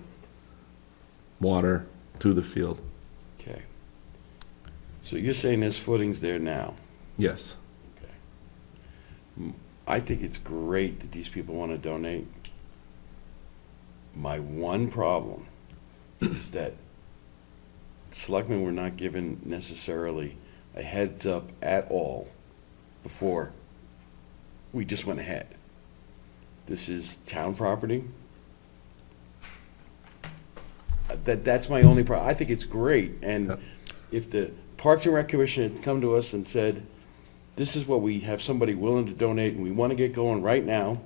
water to the field. Okay. So you're saying there's footings there now? Yes. I think it's great that these people want to donate. My one problem is that selectmen were not given necessarily a heads up at all before we just went ahead. This is town property. That's my only problem. I think it's great, and Yep. if the Parks and Rec Commission had come to us and said, this is what we have somebody willing to donate and we want to get going right now,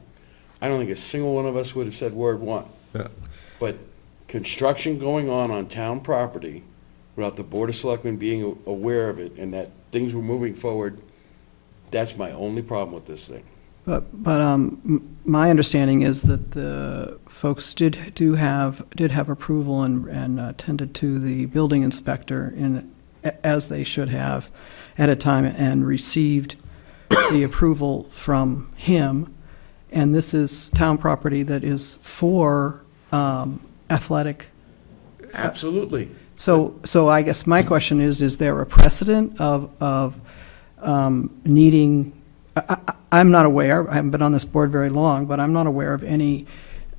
I don't think a single one of us would have said word one. Yeah. But construction going on town property without the Board of Selectmen being aware of it and that things were moving forward, that's my only problem with this thing. But my understanding is that the folks did have approval and tended to the building inspector as they should have at a time, and received the approval from him. And this is town property that is for athletic. Absolutely. So I guess my question is there a precedent of needing, I'm not aware, I haven't been on this board very long, but I'm not aware of any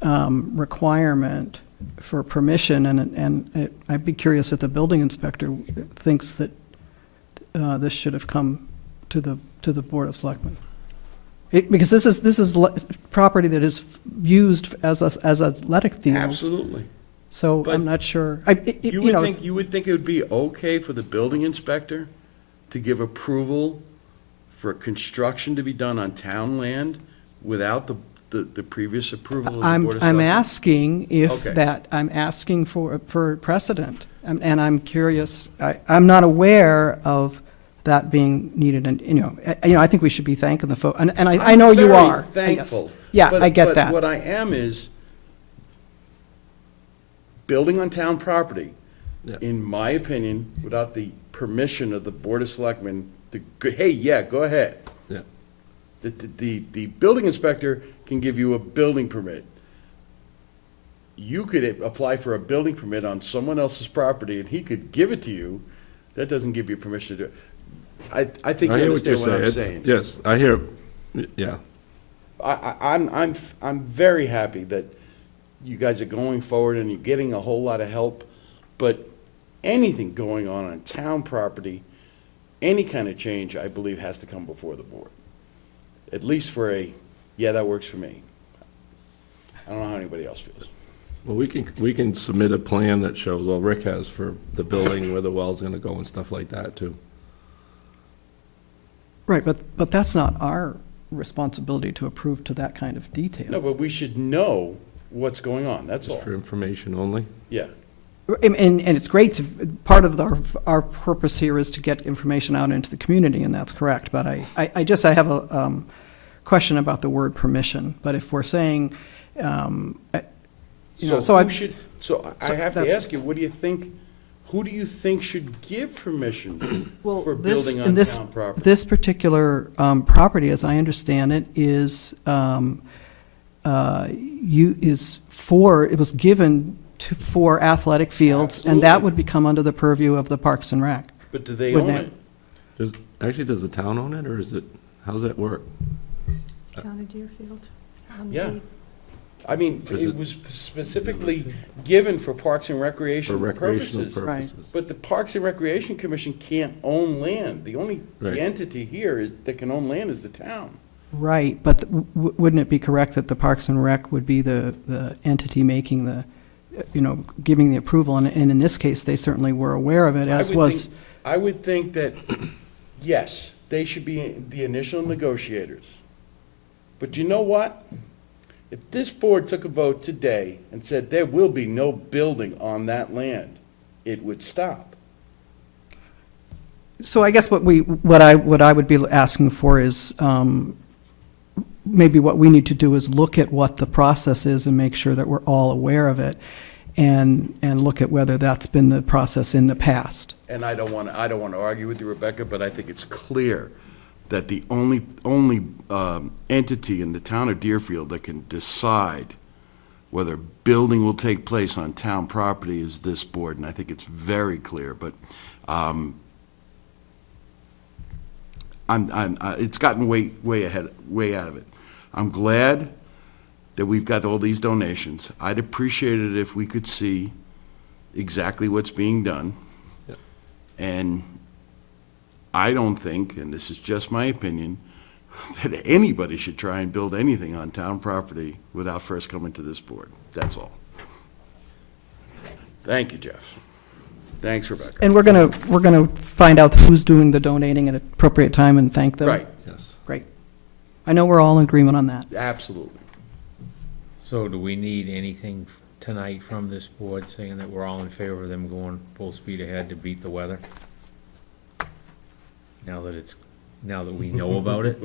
requirement for permission, and I'd be curious if the building inspector thinks that this should have come to the Board of Selectmen. Because this is property that is used as athletic fields. Absolutely. So But I'm not sure. You would think it would be okay for the building inspector to give approval for construction to be done on town land without the previous approval of the Board of I'm Selectmen? asking Okay. I'm asking for precedent, and I'm curious, I'm not aware of that being needed, and, I think we should be thanking the folks, and I know you are. I'm very thankful. Yeah, But- I get But that. what I am is, building on town property, Yeah. in my opinion, without the permission of the Board of Selectmen, hey, yeah, go ahead. Yeah. The building inspector can give you a building permit. You could apply for a building permit on someone else's property, and he could give it to you. That doesn't give you permission to do it. I think you I hear understand what I'm you're saying. Yes, I hear, yeah. I'm very happy that you guys are going forward and you're getting a whole lot of help, but anything going on town property, any kind of change, I believe, has to come before the board. At least for yeah, that works for me. I don't know how anybody else feels. Well, we can submit a plan that shows, well, Rick has for the building, where the well's gonna go and stuff like that, too. Right, but that's not our responsibility to approve to that kind of detail. No, but we should know what's going on, that's Just all. for information only. Yeah. And it's great to, part of our purpose here is to get information out into the community, and that's correct. But I have a question about the word permission. But if we're saying, I have to ask you, what do you think, who do you think should give permission for building on town property? This particular property, as I understand it, it was given for athletic fields, and that Absolutely. would become under the purview of the Parks and Rec. But do they Wouldn't own it? it? Does the town own it, or is it, how's that work? It's Town of Deerfield. on the Yeah. deed. I mean, Is it it- was specifically given for Parks and For Recreation recreational purposes. Right. purposes? But the Parks and Recreation Commission can't own land. The only Right. entity here that can own land is the town. Right, but wouldn't it be correct that the Parks and Rec would be the entity making the, giving the approval? And in this case, they certainly were aware of it, as was. I would think that, yes, they should be the initial negotiators. But you know what? If this board took a vote today and said there will be no building on that land, it would stop. So I guess what I would be asking for is maybe what we need to do is look at what the process is and make sure that we're all aware of it, and look at whether that's been the process in the past. And I don't want to argue with you, Rebecca, but I think it's clear that the only entity in the town of Deerfield that can decide whether building will take place on town property is this board, and I think it's very clear. But it's gotten way out of it. I'm glad that we've got all these donations. I'd appreciate it if we could see exactly what's being done. Yep. And I don't think, and this is just my opinion, that anybody should try and build anything on town property without first coming to this board. That's all. Thank you, Jeff. Thanks, Rebecca. And we're gonna find out who's doing the donating at an appropriate time and thank them. Right, Yes. Great. I know we're all in agreement on that. absolutely. So do we need anything tonight from this board saying that we're all in favor of them going full speed ahead to beat the weather? Now that we know about it?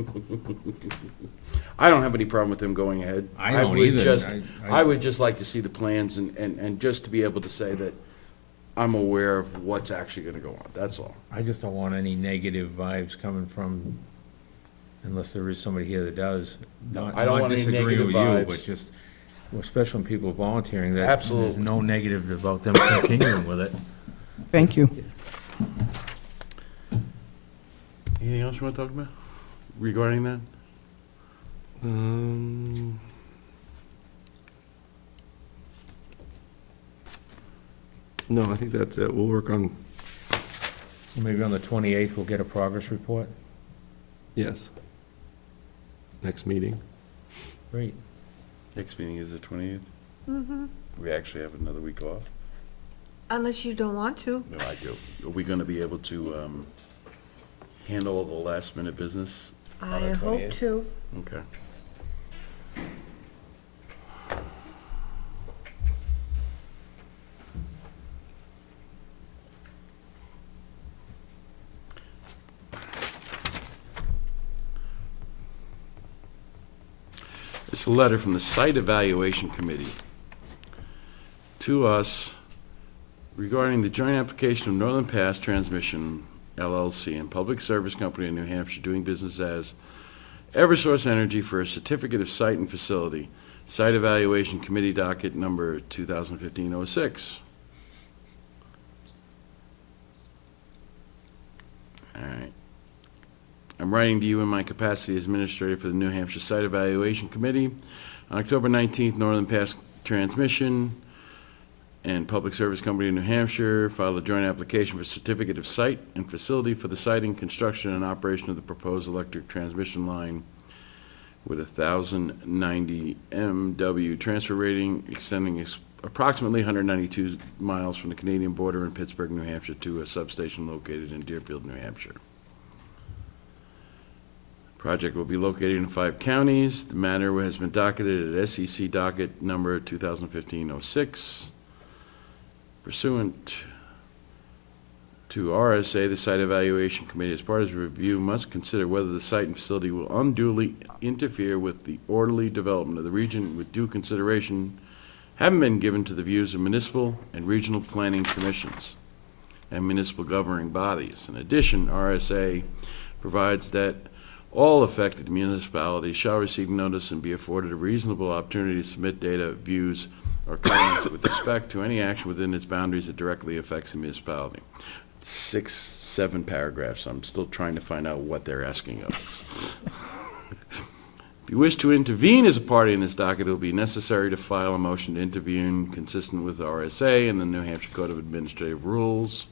I don't have any problem with them going ahead. I don't would either. just- I- I would just like to see the plans and just to be able to say that I'm aware of what's actually gonna go on, that's all. I just don't want any negative vibes coming from, unless there is somebody here that does. Not- I don't not want any disagreeing negative with you, vibes. But just, especially when people are volunteering, that Absolutely. there's no negative about them continuing with it. Thank you. Anything else you wanna talk about regarding that? No, I think that's it. We'll work on, Maybe on the 28th, we'll get a progress report. yes. Next meeting. Great. Next meeting is the 20th. We actually have another week off. Unless you don't want to. No, I do. Are we gonna be able to handle all the last minute business? on the I hope 28th? to. Okay. It's a letter from the Site Evaluation Committee to us regarding the joint application of Northern Pass Transmission LLC and Public Service Company of New Hampshire doing business as Eversource Energy for a certificate of site and facility. Site Evaluation Committee docket number 2015-06. All right. I'm writing to you in my capacity as administrator for the New Hampshire Site Evaluation Committee. On October 19th, Northern Pass Transmission and Public Service Company of New Hampshire filed a joint application for certificate of site and facility for the siting, construction, and operation of the proposed electric transmission line with a 1,090 MW transfer rating extending approximately 192 miles from the Canadian border in Pittsburgh, New Hampshire, to a substation located in Deerfield, New Hampshire. Project will be located in 5 counties. The matter has been docketed at SEC docket number 2015-06. Pursuant to RSA, the Site Evaluation Committee, as part of its review, must consider whether the site and facility will unduly interfere with the orderly development of the region, with due consideration having been given to the views of municipal and regional planning commissions and municipal governing bodies. In addition, RSA provides that all affected municipalities shall receive notice and be afforded a reasonable opportunity to submit data, views, or comments with respect to any action within its boundaries that directly affects the municipality. 6, 7 paragraphs. I'm still trying to find out what they're asking of us. If you wish to intervene as a party in this docket, it will be necessary to file a motion to intervene consistent with RSA and the New Hampshire Code of Administrative Rules.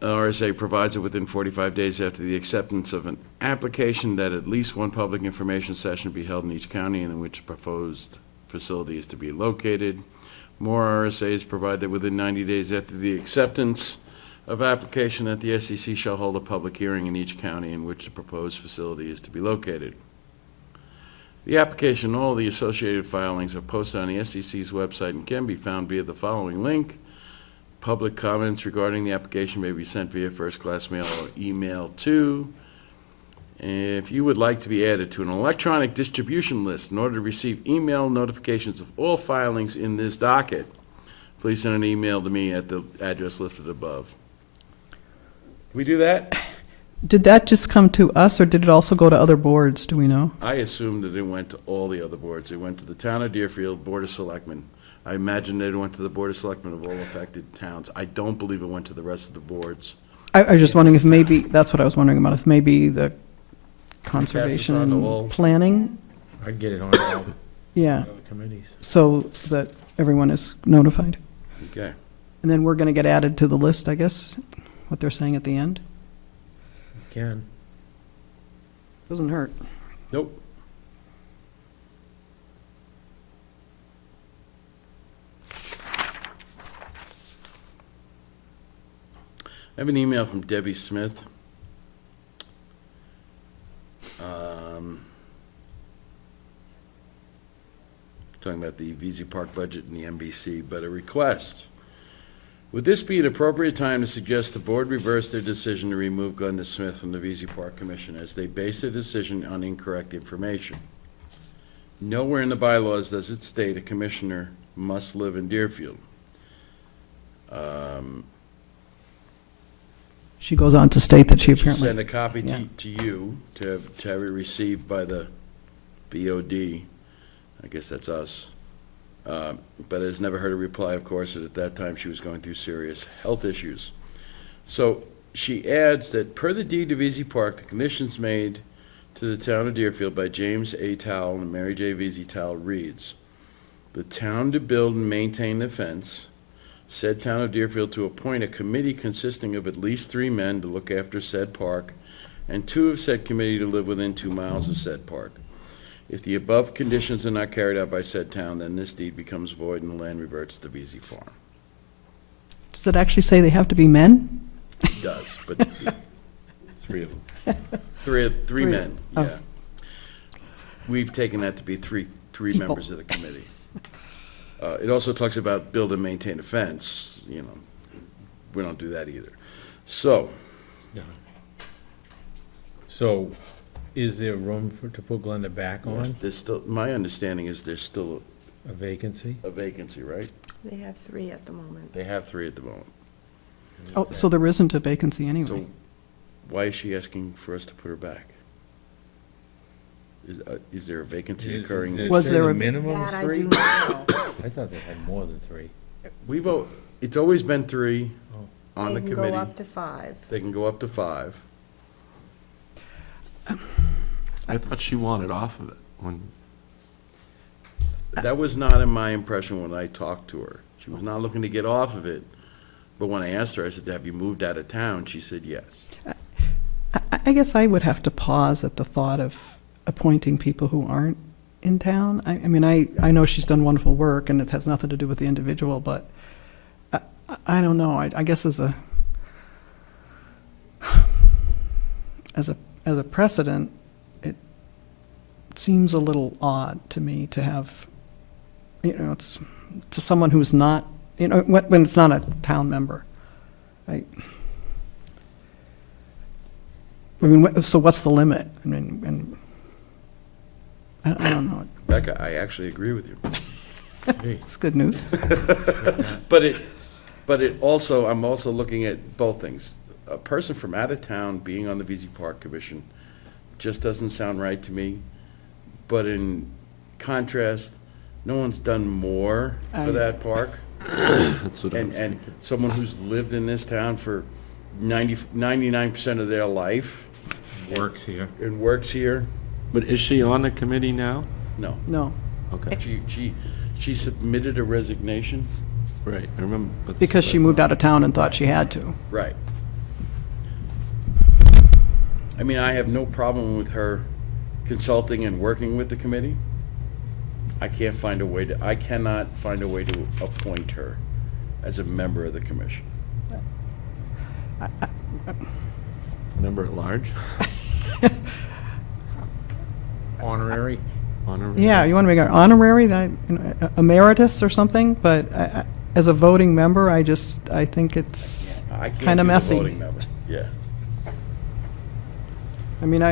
RSA provides that within 45 days after the acceptance of an application that at least one public information session be held in each county in which a proposed facility is to be located. More RSAs provide that within 90 days after the acceptance of application that the SEC shall hold a public hearing in each county in which the proposed facility is to be located. The application and all the associated filings are posted on the SEC's website and can be found via the following link. Public comments regarding the application may be sent via first-class mail or email to, If you would like to be added to an electronic distribution list in order to receive email notifications of all filings in this docket, please send an email to me at the address listed above. Can we do that? Did that just come to us, or did it also go to other boards? Do we know? I assumed that it went to all the other boards. It went to the Town of Deerfield Board of Selectmen. I imagine it went to the Board of Selectmen of all affected towns. I don't believe it went to the rest of the boards. I was just wondering if maybe, that's what I was wondering about, if maybe the on to conservation all. planning, I'd get it on all the yeah, other committees. so that everyone is notified. Okay. And then we're going to get added to the list, I guess, what they're saying at the end. Can. Doesn't hurt. Nope. I have an email from Debbie Smith. Talking about the VZ Park budget and the MBC, but a request. Would this be an appropriate time to suggest the board reverse their decision to remove Glenda Smith from the VZ Park Commission as they base their decision on incorrect information? Nowhere in the bylaws does it state a commissioner must live in Deerfield. She goes on to state that she She sent apparently, a copy yeah. to you to have it received by the BOD. I guess that's us. But has never heard a reply, of course, and at that time she was going through serious health issues. So she adds that per the deed of VZ Park, the conditions made to the town of Deerfield by James A. Towle and Mary J. VZ Towle reads, the town to build and maintain the fence, said town of Deerfield to appoint a committee consisting of at least 3 men to look after said park, and 2 of said committee to live within 2 miles of said park. If the above conditions are not carried out by said town, then this deed becomes void and the land reverts to VZ Farm. does it actually say they have to be men? It does, but 3 of them. three men, Oh. yeah. We've taken that to be three People. members of the committee. It also talks about build and maintain a fence, you know, we don't do that either. So, No. So, is there room to put Glenda back on, there's still, my understanding is there's still a vacancy? a vacancy, right? They have 3 at the moment. They have 3 at the moment. Oh, so there isn't a vacancy anyway. So why is she asking for us to put her back? Is there a vacancy occurring? Did it Was say there the a- minimum That I 3? do not know. I thought they had more than 3. It's always been 3 Oh. on the They can committee. go up to 5. They can go up to 5. I thought she wanted off of it when, That was not in my impression when I talked to her. She was not looking to get off of it. But when I asked her, I said, have you moved out of town? She said, yes. I guess I would have to pause at the thought of appointing people who aren't in town. I mean, I know she's done wonderful work, and it has nothing to do with the individual, but I don't know. I guess as a precedent, it seems a little odd to me to have, you know, it's to someone who's not, you know, when it's not a town member. I mean, so what's the limit? I mean, and I don't know. Becca, I actually agree with you. Hey, It's good news. But it also, I'm also looking at both things. A person from out of town being on the VZ Park Commission just doesn't sound right to me. But in contrast, no one's done more for that park. that's what I was And thinking. someone who's lived in this town for 99% of their life works here. and works here, But is she on the committee now? no. No, Okay, She submitted a resignation. right, I remember. that's because what she I moved thought. out of town and thought she had to. Right. I mean, I have no problem with her consulting and working with the committee. I cannot find a way to appoint her as a member of the commission. Member at large? Honorary? Honorary? Yeah, you want to make an honorary, emeritus or something, but as a voting member, I think it's I can't kind of do the messy. voting member. Yeah. I mean,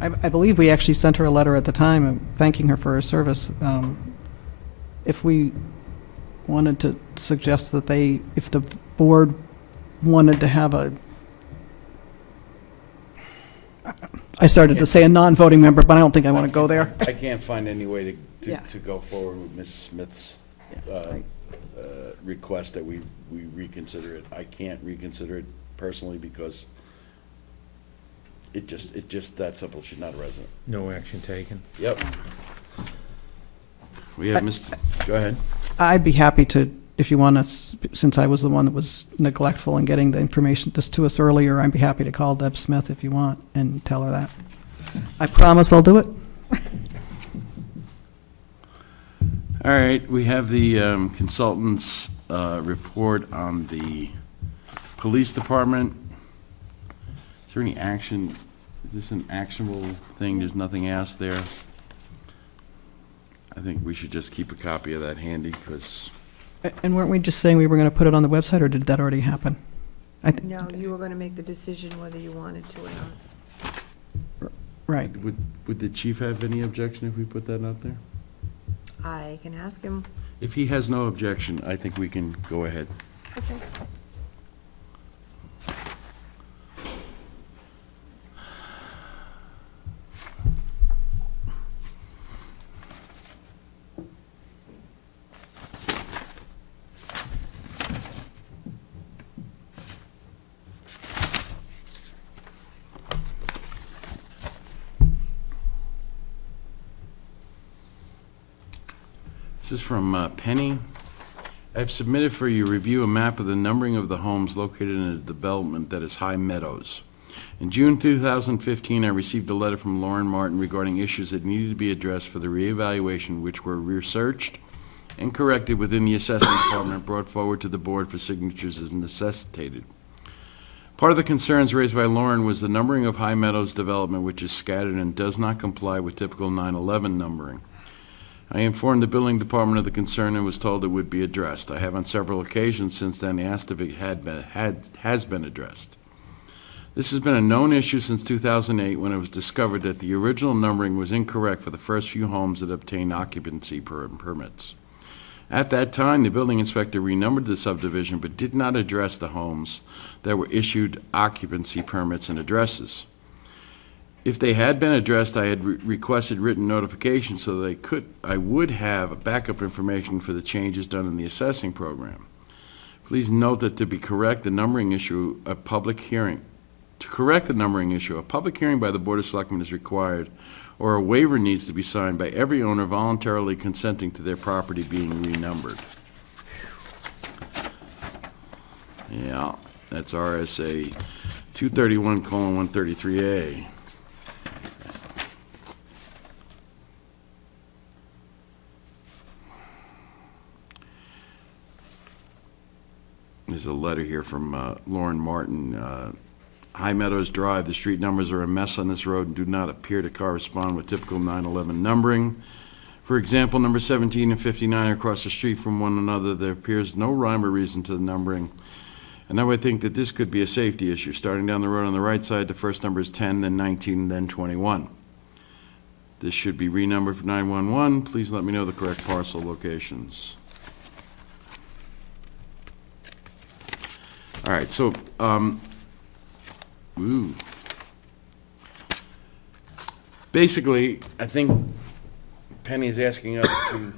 I believe we actually sent her a letter at the time thanking her for her service. If we wanted to suggest that if the board wanted to have I started to say a non-voting member, but I don't think I want to go there. I can't find any way Yeah. to go forward with Ms. Smith's request that we reconsider it. I can't reconsider it personally because it just that simple. She's not a resident. No action taken. Yep. We have go ahead. I'd be happy to, if you want us, since I was the one that was neglectful in getting the information to us earlier, I'd be happy to call Deb Smith if you want and tell her that. I promise I'll do it. All right, we have the consultant's report on the police department. Is there any action? Is this an actionable thing? There's nothing asked there. I think we should just keep a copy of that handy because And weren't we just saying we were going to put it on the website, or did that already happen? No, you were gonna make the decision whether you wanted to or not. Right. would the chief have any objection if we put that out there? I can ask him. If he has no objection, I think we can go ahead. Okay. This is from Penny. I've submitted for your review a map of the numbering of the homes located in a development that is High Meadows. In June 2015, I received a letter from Lauren Martin regarding issues that needed to be addressed for the reevaluation, which were researched and corrected within the assessment department, brought forward to the board for signatures as necessitated. Part of the concerns raised by Lauren was the numbering of High Meadows development, which is scattered and does not comply with typical 9/11 numbering. I informed the building department of the concern and was told it would be addressed. I have on several occasions since then asked if it has been addressed. This has been a known issue since 2008 when it was discovered that the original numbering was incorrect for the first few homes that obtained occupancy permits. At that time, the building inspector renumbered the subdivision but did not address the homes that were issued occupancy permits and addresses. If they had been addressed, I had requested written notification so that I would have backup information for the changes done in the assessing program. Please note that to correct the numbering issue, a public hearing by the Board of Selectmen is required, or a waiver needs to be signed by every owner voluntarily consenting to their property being renumbered. Yeah, that's RSA 231:133A. There's a letter here from Lauren Martin. High Meadows Drive, the street numbers are a mess on this road and do not appear to correspond with typical 9/11 numbering. For example, number 17 and 59 are across the street from one another. There appears no rhyme or reason to the numbering. And I would think that this could be a safety issue. Starting down the road on the right side, the first number is 10, then 19, then 21. This should be renumbered for 911. Please let me know the correct parcel locations. All right, so, basically, I think Penny's asking us to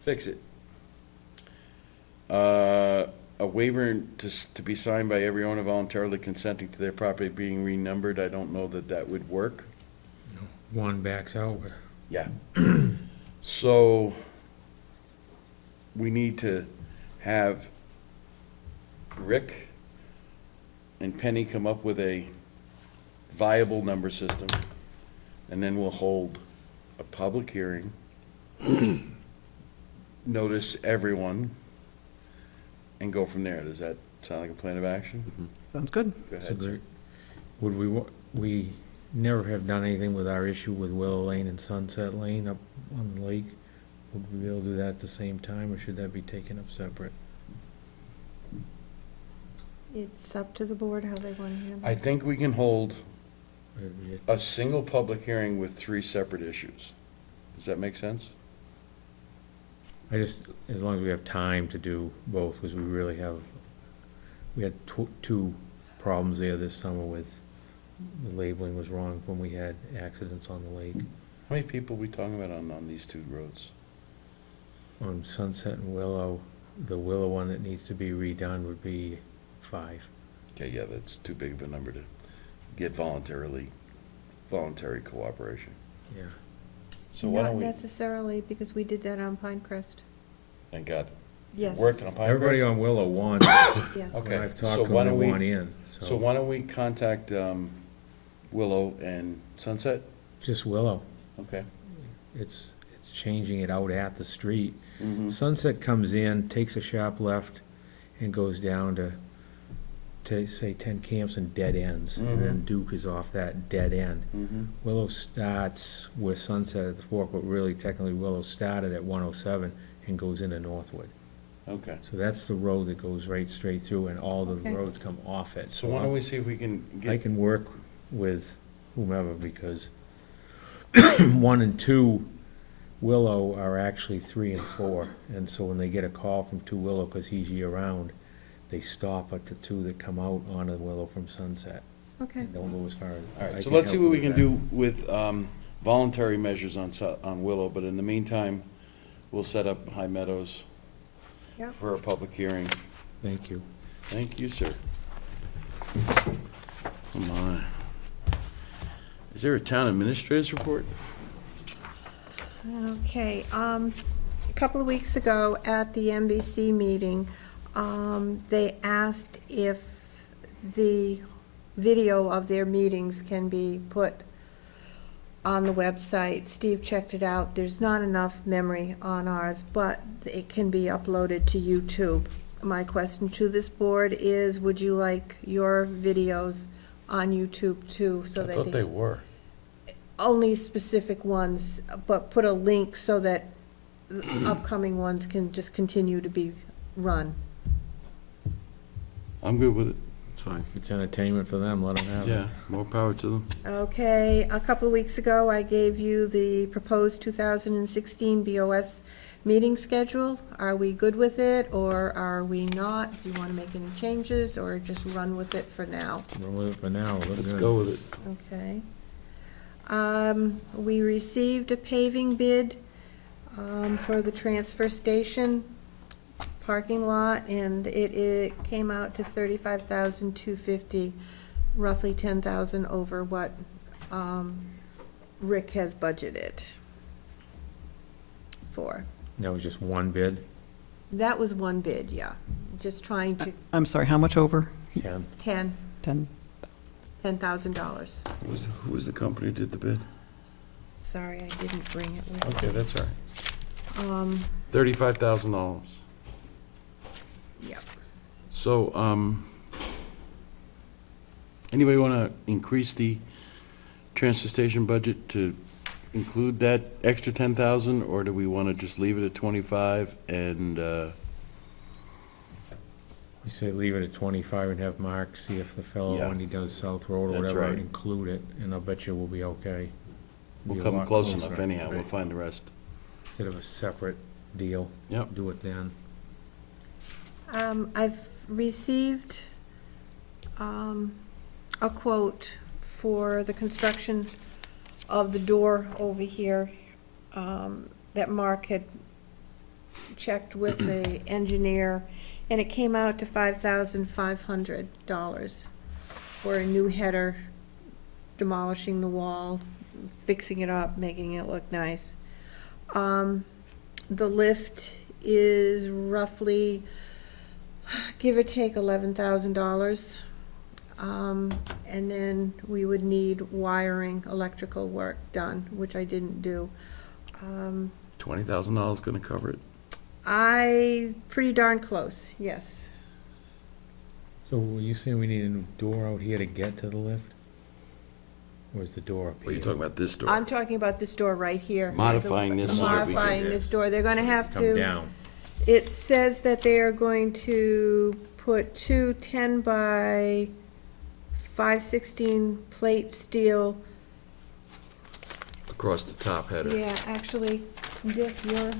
fix it. A waiver to be signed by every owner voluntarily consenting to their property being renumbered, I don't know that that would work. One backs out. Yeah. So, we need to have Rick and Penny come up with a viable number system, and then we'll hold a public hearing, notice everyone, and go from there. Does that sound like a plan of action? Sounds good. Go So ahead, sir. would we never have done anything with our issue with Willow Lane and Sunset Lane up on the lake? Would we be able to do that at the same time, or should that be taken up separate? It's up to the board how they want to handle I it. think we can hold a single public hearing with 3 separate issues. Does that make sense? I just, as long as we have time to do both, because we had two problems there this summer with, the labeling was wrong when we had accidents on the lake. How many people are we talking about on these 2 roads? On Sunset and Willow, the Willow one that needs to be redone would be 5. Okay, yeah, that's too big of a number to get voluntary cooperation. Yeah. So why Not don't we, necessarily, because we did that on Pinecrest. thank God. Yes, Worked on Pinecrest? Everybody on Willow wants, yes. Okay. when I've so talked to why them, don't they we- want in, So why don't we contact Willow and Sunset? Just Willow. Okay. It's changing it out at the street. Mhm. Sunset comes in, takes a sharp left, and goes down to say 10 camps and dead ends. And then Mhm. Duke is off that dead end. Mhm. Willow starts with Sunset at the fork, but really technically Willow started at 107 and goes into Northwood. Okay. So that's the road that goes right straight through, and all the Okay. roads come off it. So why don't we see if we can I get, can work with whomever, because 1 and 2 Willow are actually 3 and 4. And so when they get a call from 2 Willow, because he's year-round, they stop at the 2 that come out onto Willow from Sunset. Okay, And don't go as far as. all I right, so can let's see help what we you can with do with voluntary measures on Willow, but in the meantime, we'll set up High Meadows Yep. for a public hearing. that. Thank you. Thank you, sir. Come on. Is there a town administrator's report? okay. A couple of weeks ago at the NBC meeting, they asked if the video of their meetings can be put on the website. Steve checked it out. There's not enough memory on ours, but it can be uploaded to YouTube. My question to this board is, would you like your videos on YouTube too, so I that thought they were. only specific ones, but put a link so that upcoming ones can just continue to be run. I'm good with it. It's fine. If it's entertainment for them, let them have it. Yeah, more power to them. Okay, a couple of weeks ago, I gave you the proposed 2016 BOS meeting schedule. Are we good with it, or are we not? Do you want to make any changes, or just run with it for now? Run with it for now. Look Let's good. go with it. Okay. We received a paving bid for the transfer station parking lot, and it came out to $35,250, roughly $10,000 over what Rick has budgeted for. That was just one bid, That was one bid, yeah. Just trying to, I'm sorry, how much over? 10. $10,000. Who was the company who did the bid? Sorry, I didn't bring it with me. Okay, that's all right. Um, $35,000. yeah. So, anybody want to increase the transfer station budget to include that extra 10,000, or do we want to just leave it at 25 and, We say leave it at 25 and have Mark see if the fellow, Yeah. when he does South Road or That's whatever, right. include it, and I'll bet you we'll be okay. we'll Be a come lot close closer, enough anyhow, we'll right. find the rest. Instead of a separate deal. Yep. Do it then. I've received a quote for the construction of the door over here that Mark had checked with the engineer, and it came out to $5,500 for a new header, demolishing the wall, fixing it up, making it look nice. The lift is roughly, give or take, $11,000. And then we would need wiring, electrical work done, which I didn't do. $20,000 going to cover it? Pretty darn close, yes. So were you saying we need a new door out here to get to the lift? Or is the door up What are here? you talking about, this door? I'm talking about this door right here. Modifying this so that we can- Modifying this door. They're gonna have Come to, down. it says that they are going to put two 10 by 5/16 plate steel. Across the top header. Yeah, actually, Dick, you're,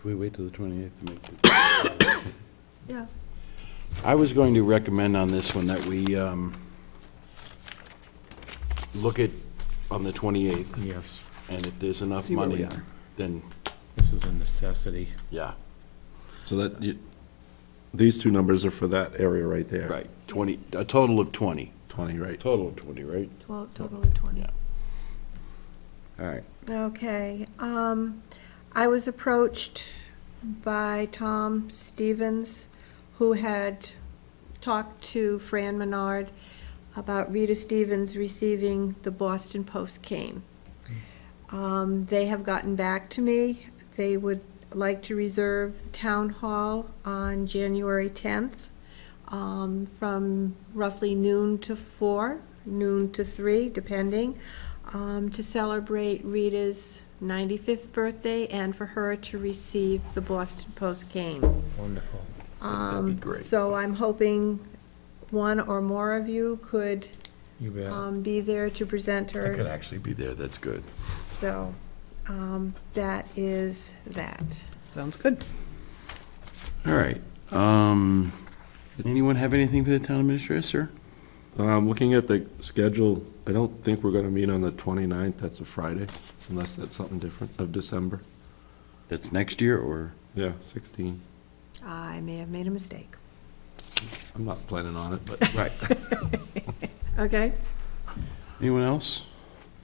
Can we wait till the 28th to make the... yeah. I was going to recommend on this one that we look at on the 28th, Yes, and if there's enough See where we money, are. then, this is a necessity. yeah, So that, these two numbers are for that area right there. right, 20, a total of 20. 20, right? Total of 20, right? 12, total of 20. Yeah. All right. Okay, I was approached by Tom Stevens, who had talked to Fran Menard about Rita Stevens receiving the Boston Post cane. They have gotten back to me. They would like to reserve the town hall on January 10th, from roughly noon to 4, noon to 3, depending, to celebrate Rita's 95th birthday and for her to receive the Boston Post cane. Wonderful. That'd be great. So I'm hoping one or more of you could You bet. be there to present I could her. actually be there, that's good. So that is that. Sounds good. All right. Anyone have anything for the town administrator, sir? Looking at the schedule, I don't think we're gonna meet on the 29th, that's a Friday, unless that's something different, of December. That's next year, or? Yeah, 16. I may have made a mistake. I'm not planning on it, but. Right. Okay? Anyone else?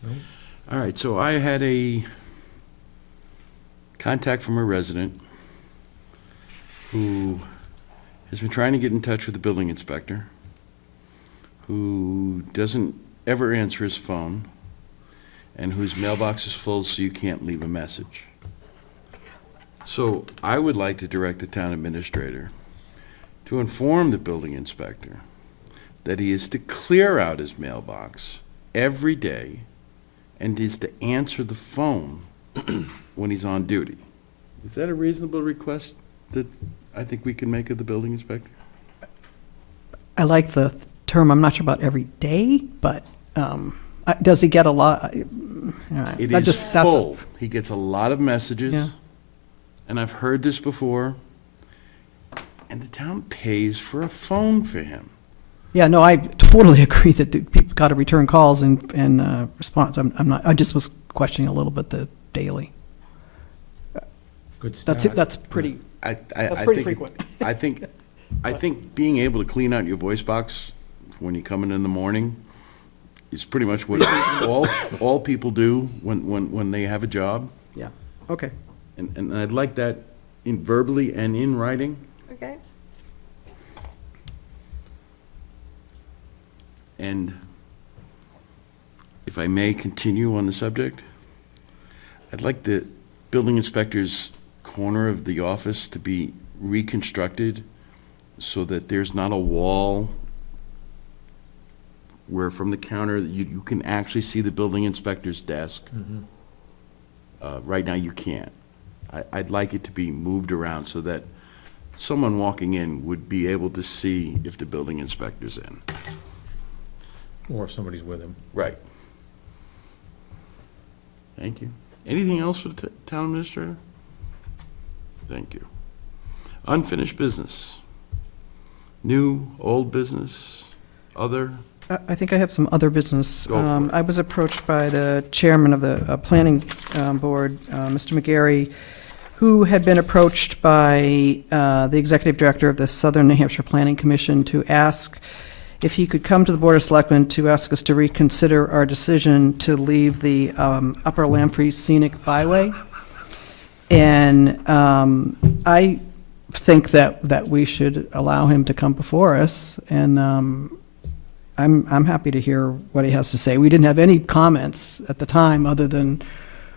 No. All right, so I had a contact from a resident who has been trying to get in touch with the building inspector, who doesn't ever answer his phone, and whose mailbox is full so you can't leave a message. So I would like to direct the town administrator to inform the building inspector that he is to clear out his mailbox every day and is to answer the phone when he's on duty. Is that a reasonable request that I think we can make of the building inspector? I like the term, I'm not sure about every day, but does he get a lot? It That is just- that's a- full. He gets a lot of messages. Yeah. And I've heard this before. And the town pays for a phone for him. Yeah, no, I totally agree that people got to return calls and response. I'm not, I just was questioning a little bit the daily. Good start. That's pretty, I that's pretty think- frequent. I think being able to clean out your voice box when you come in the morning is pretty much what all people do when they have a job. Yeah, okay. And I'd like that in verbally and in writing. Okay? And if I may continue on the subject, I'd like the building inspector's corner of the office to be reconstructed so that there's not a wall where from the counter, you can actually see the building inspector's desk. Right now, you can't. I'd like it to be moved around so that someone walking in would be able to see if the building inspector's in. Or if somebody's with him. Right. Thank you. Anything else for the town administrator? Thank you. Unfinished business. New, old business, other? I think I have some other business. Go for it. I was approached by the chairman of the planning board, Mr. McGarry, who had been approached by the executive director of the Southern New Hampshire Planning Commission to ask if he could come to the Board of Selectmen to ask us to reconsider our decision to leave the Upper Lamprey Scenic Byway. And I think that we should allow him to come before us, and I'm happy to hear what he has to say. We didn't have any comments at the time, other than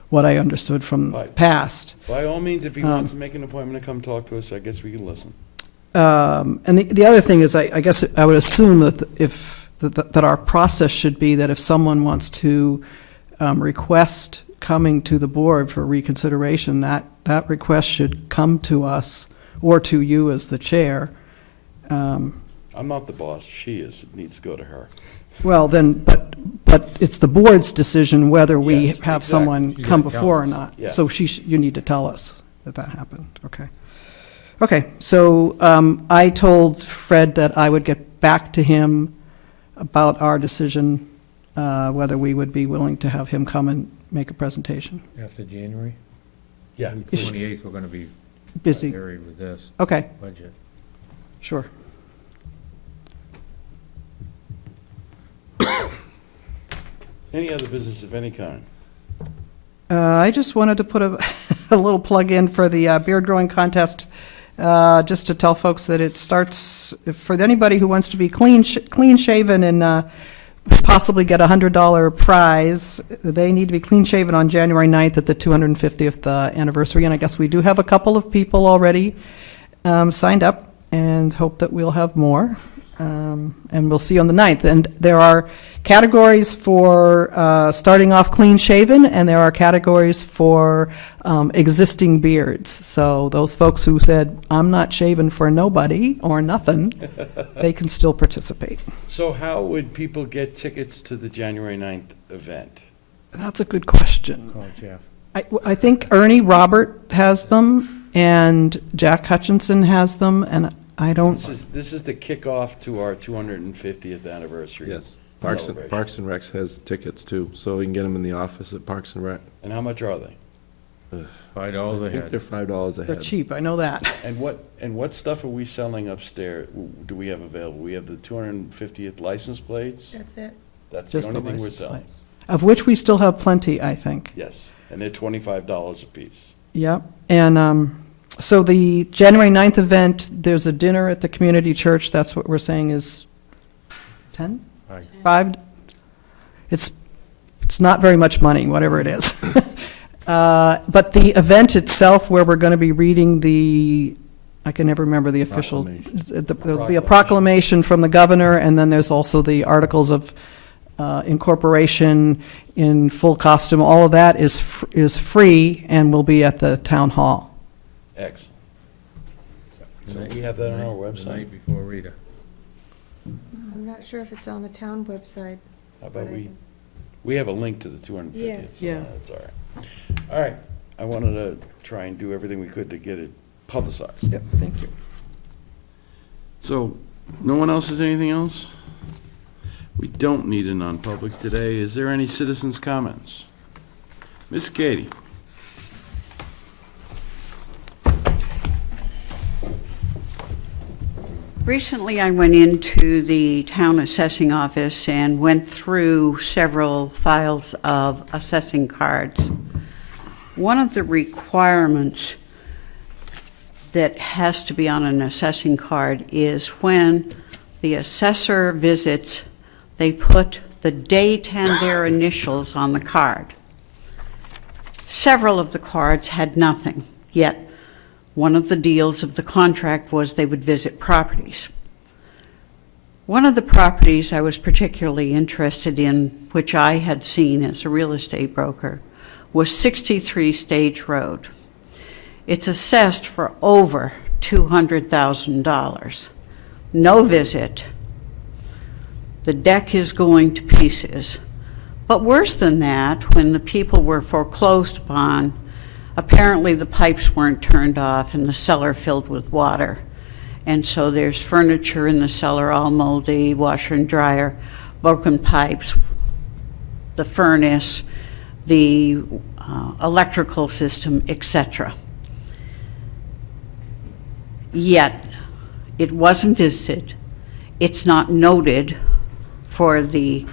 what I understood from Right. past. By all means, if he wants to make an appointment to come talk to us, I guess we can listen. And the other thing is, I guess I would assume that our process should be that if someone wants to request coming to the board for reconsideration, that request should come to us or to you as the chair. I'm not the boss, she is, it needs to go to her. Well, then, but it's the board's decision whether we Yes, have exactly. someone You come gotta tell before or us. not. Yeah. So you need to tell us that happened, okay. Okay, so I told Fred that I would get back to him about our decision, whether we would be willing to have him come and make a presentation. After January? Yeah. The 28th, we're gonna be Busy, buried with this okay, budget. sure. Any other business of any kind? I just wanted to put a little plug in for the beard growing contest, just to tell folks that it starts, for anybody who wants to be clean shaven and possibly get a $100 prize, they need to be clean shaven on January 9th at the 250th anniversary. And I guess we do have a couple of people already signed up, and hope that we'll have more. And we'll see you on the 9th. And there are categories for starting off clean shaven, and there are categories for existing beards. So those folks who said, I'm not shaving for nobody or nothing, they can still participate. So how would people get tickets to the January 9th event? That's a good question. Call Jeff. I think Ernie Robert has them, and Jack Hutchinson has them, and I don't, This is the kickoff to our 250th anniversary. Yes. celebration. Parks and Recs has tickets too, so we can get them in the office at Parks and Rec. And how much are they? $5 I a think they're head. $5 a they're head. cheap, I know that. And what stuff are we selling upstairs, do we have available? We have the 250th license plates? That's it. That's the Just the only thing we're license selling? plates. Of which we still have plenty, I think. Yes, and they're $25 a piece. Yep, and so the January 9th event, there's a dinner at the community church, that's what we're saying is 10? Aye. 5? It's not very much money, whatever it is. But the event itself, where we're going to be reading I can never remember the official, there'll be a proclamation from the governor, and then there's also the articles of incorporation in full costume. All of that is free and will be at the town hall. Excellent. The So night- we have that on the our night- The website? night before Rita. I'm not sure if it's on the town website. How about but I we, can- we have a link to the 250th. Yes. so Yeah. That's all right. All right, I wanted to try and do everything we could to get it publicized. Yep, thank you. So, no one else has anything else? We don't need a non-public today. Is there any citizens' comments? Miss Katie? Recently, I went into the town assessing office and went through several files of assessing cards. One of the requirements that has to be on an assessing card is when the assessor visits, they put the date and their initials on the card. Several of the cards had nothing, yet one of the deals of the contract was they would visit properties. One of the properties I was particularly interested in, which I had seen as a real estate broker, was 63 Stage Road. It's assessed for over $200,000. No visit. The deck is going to pieces. But worse than that, when the people were foreclosed upon, apparently the pipes weren't turned off and the cellar filled with water. And so there's furniture in the cellar, all moldy, washer and dryer, broken pipes, the furnace, the electrical system, etc. Yet, it wasn't visited. It's not noted for the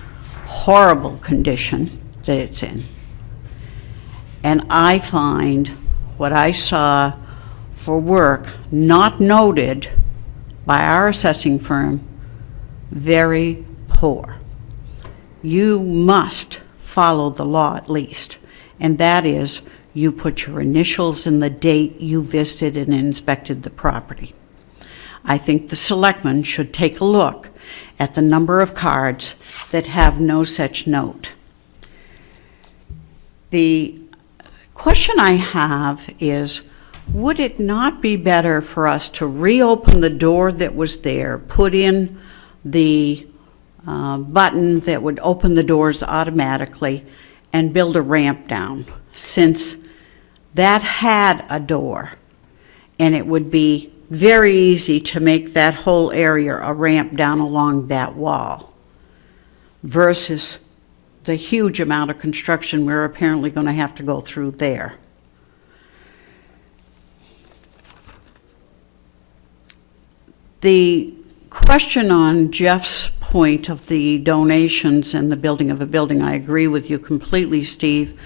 horrible condition that it's in. And I find what I saw for work not noted by our assessing firm very poor. You must follow the law at least, and that is you put your initials and the date you visited and inspected the property. I think the selectmen should take a look at the number of cards that have no such note. The question I have is, would it not be better for us to reopen the door that was there, put in the button that would open the doors automatically, and build a ramp down, since that had a door, and it would be very easy to make that whole area a ramp down along that wall, versus the huge amount of construction we're apparently going to have to go through there. The question on Jeff's point of the donations and the building of a building, I agree with you completely, Steve.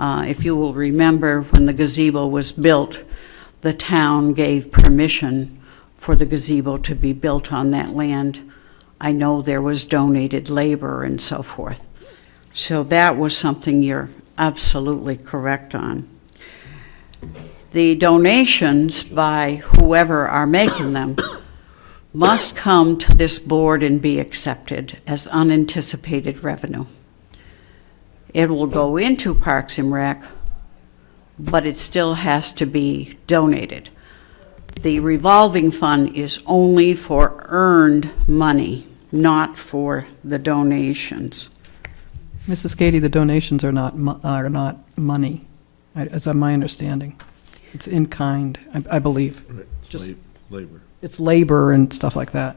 If you will remember, when the gazebo was built, the town gave permission for the gazebo to be built on that land. I know there was donated labor and so forth. So that was something you're absolutely correct on. The donations by whoever are making them must come to this board and be accepted as unanticipated revenue. It will go into Parks and Rec, but it still has to be donated. The revolving fund is only for earned money, not for the donations. Mrs. Gady, the donations are not money, as my understanding. It's in kind, I believe. Right, it's Just- labor. It's labor and stuff like that.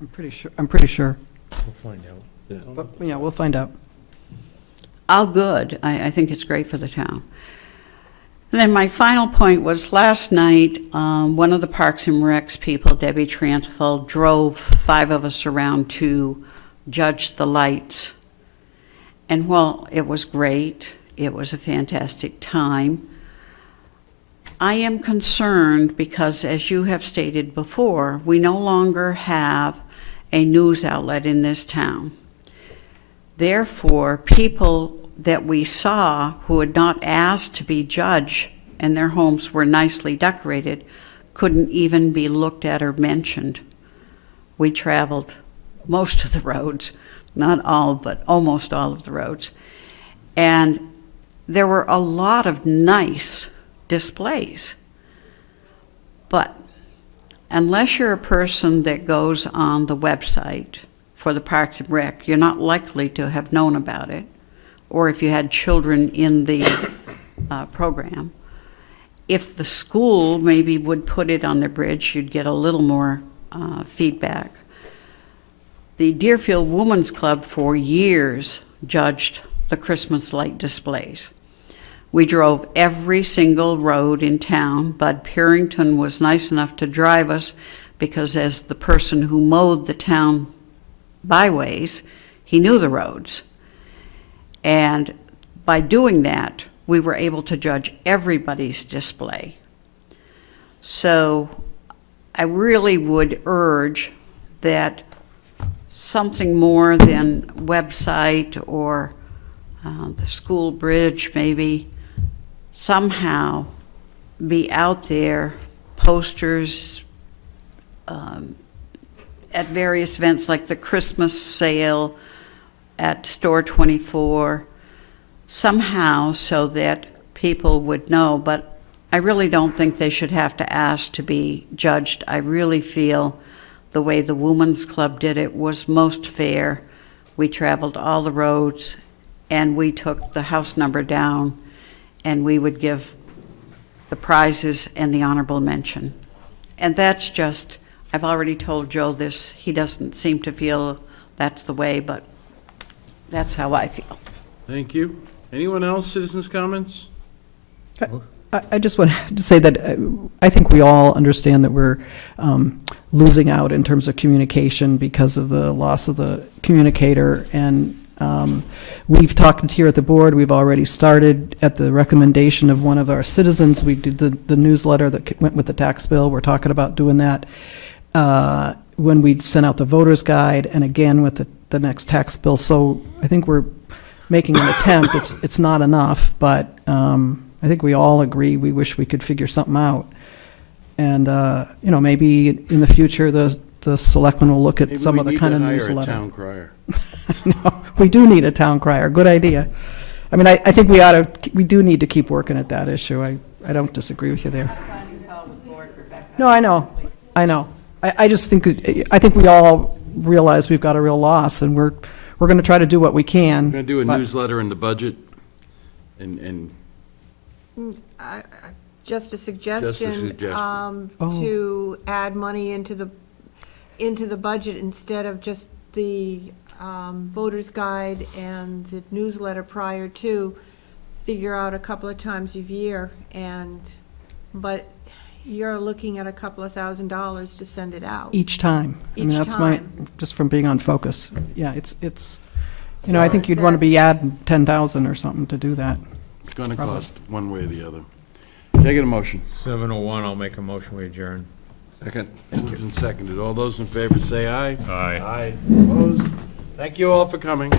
I'm pretty sure. We'll find out. Yeah. But, yeah, we'll find out. All good. I think it's great for the town. And then my final point was last night, one of the Parks and Recs people, Debbie Trantafel, drove 5 of us around to judge the lights. And while it was great, it was a fantastic time, I am concerned because, as you have stated before, we no longer have a news outlet in this town. Therefore, people that we saw who had not asked to be judged and their homes were nicely decorated couldn't even be looked at or mentioned. We traveled most of the roads, not all, but almost all of the roads. And there were a lot of nice displays. But unless you're a person that goes on the website for the Parks and Rec, you're not likely to have known about it, or if you had children in the program. If the school maybe would put it on their bridge, you'd get a little more feedback. The Deerfield Women's Club for years judged the Christmas light displays. We drove every single road in town. Bud Purington was nice enough to drive us because, as the person who mowed the town byways, he knew the roads. And by doing that, we were able to judge everybody's display. So I really would urge that something more than website or the school bridge maybe somehow be out there, posters at various events like the Christmas sale at Store 24, somehow so that people would know. But I really don't think they should have to ask to be judged. I really feel the way the Women's Club did it was most fair. We traveled all the roads, and we took the house number down, and we would give the prizes and the honorable mention. And that's just, I've already told Joe this, he doesn't seem to feel that's the way, but that's how I feel. Thank you. Anyone else, citizens' comments? I just want to say that I think we all understand that we're losing out in terms of communication because of the loss of the communicator. And we've talked here at the board. We've already started at the recommendation of one of our citizens. We did the newsletter that went with the tax bill. We're talking about doing that when we sent out the voter's guide and again with the next tax bill. So I think we're making an attempt. It's not enough, but I think we all agree we wish we could figure something out. And, you know, maybe in the future, the selectmen will look at some of the kind of Maybe we newsletter. need to hire a town crier. No, we do need a town crier, good idea. I mean, I think we do need to keep working at that issue. I don't disagree with you there. No, I know. I just think, I think we all realize we've got a real loss, and we're going to try to do what we can. We're going to do a but- newsletter in the budget, and Just a suggestion. suggestion. To add money into the budget instead of just the voter's guide and the newsletter prior to, figure out a couple of times a year, but you're looking at a couple of $1,000s to send it out. Each time. I mean, Each that's time. just from being on focus. Yeah, it's, you know, I So think you'd want to be adding 10,000 or something to do that. it's going to Probably. cost one way or the other. Can I get a motion? 7:01, I'll make a motion, we adjourn. Second. Moved and seconded. All those in favor say aye. Aye. Aye. Opposed? Thank you all for coming.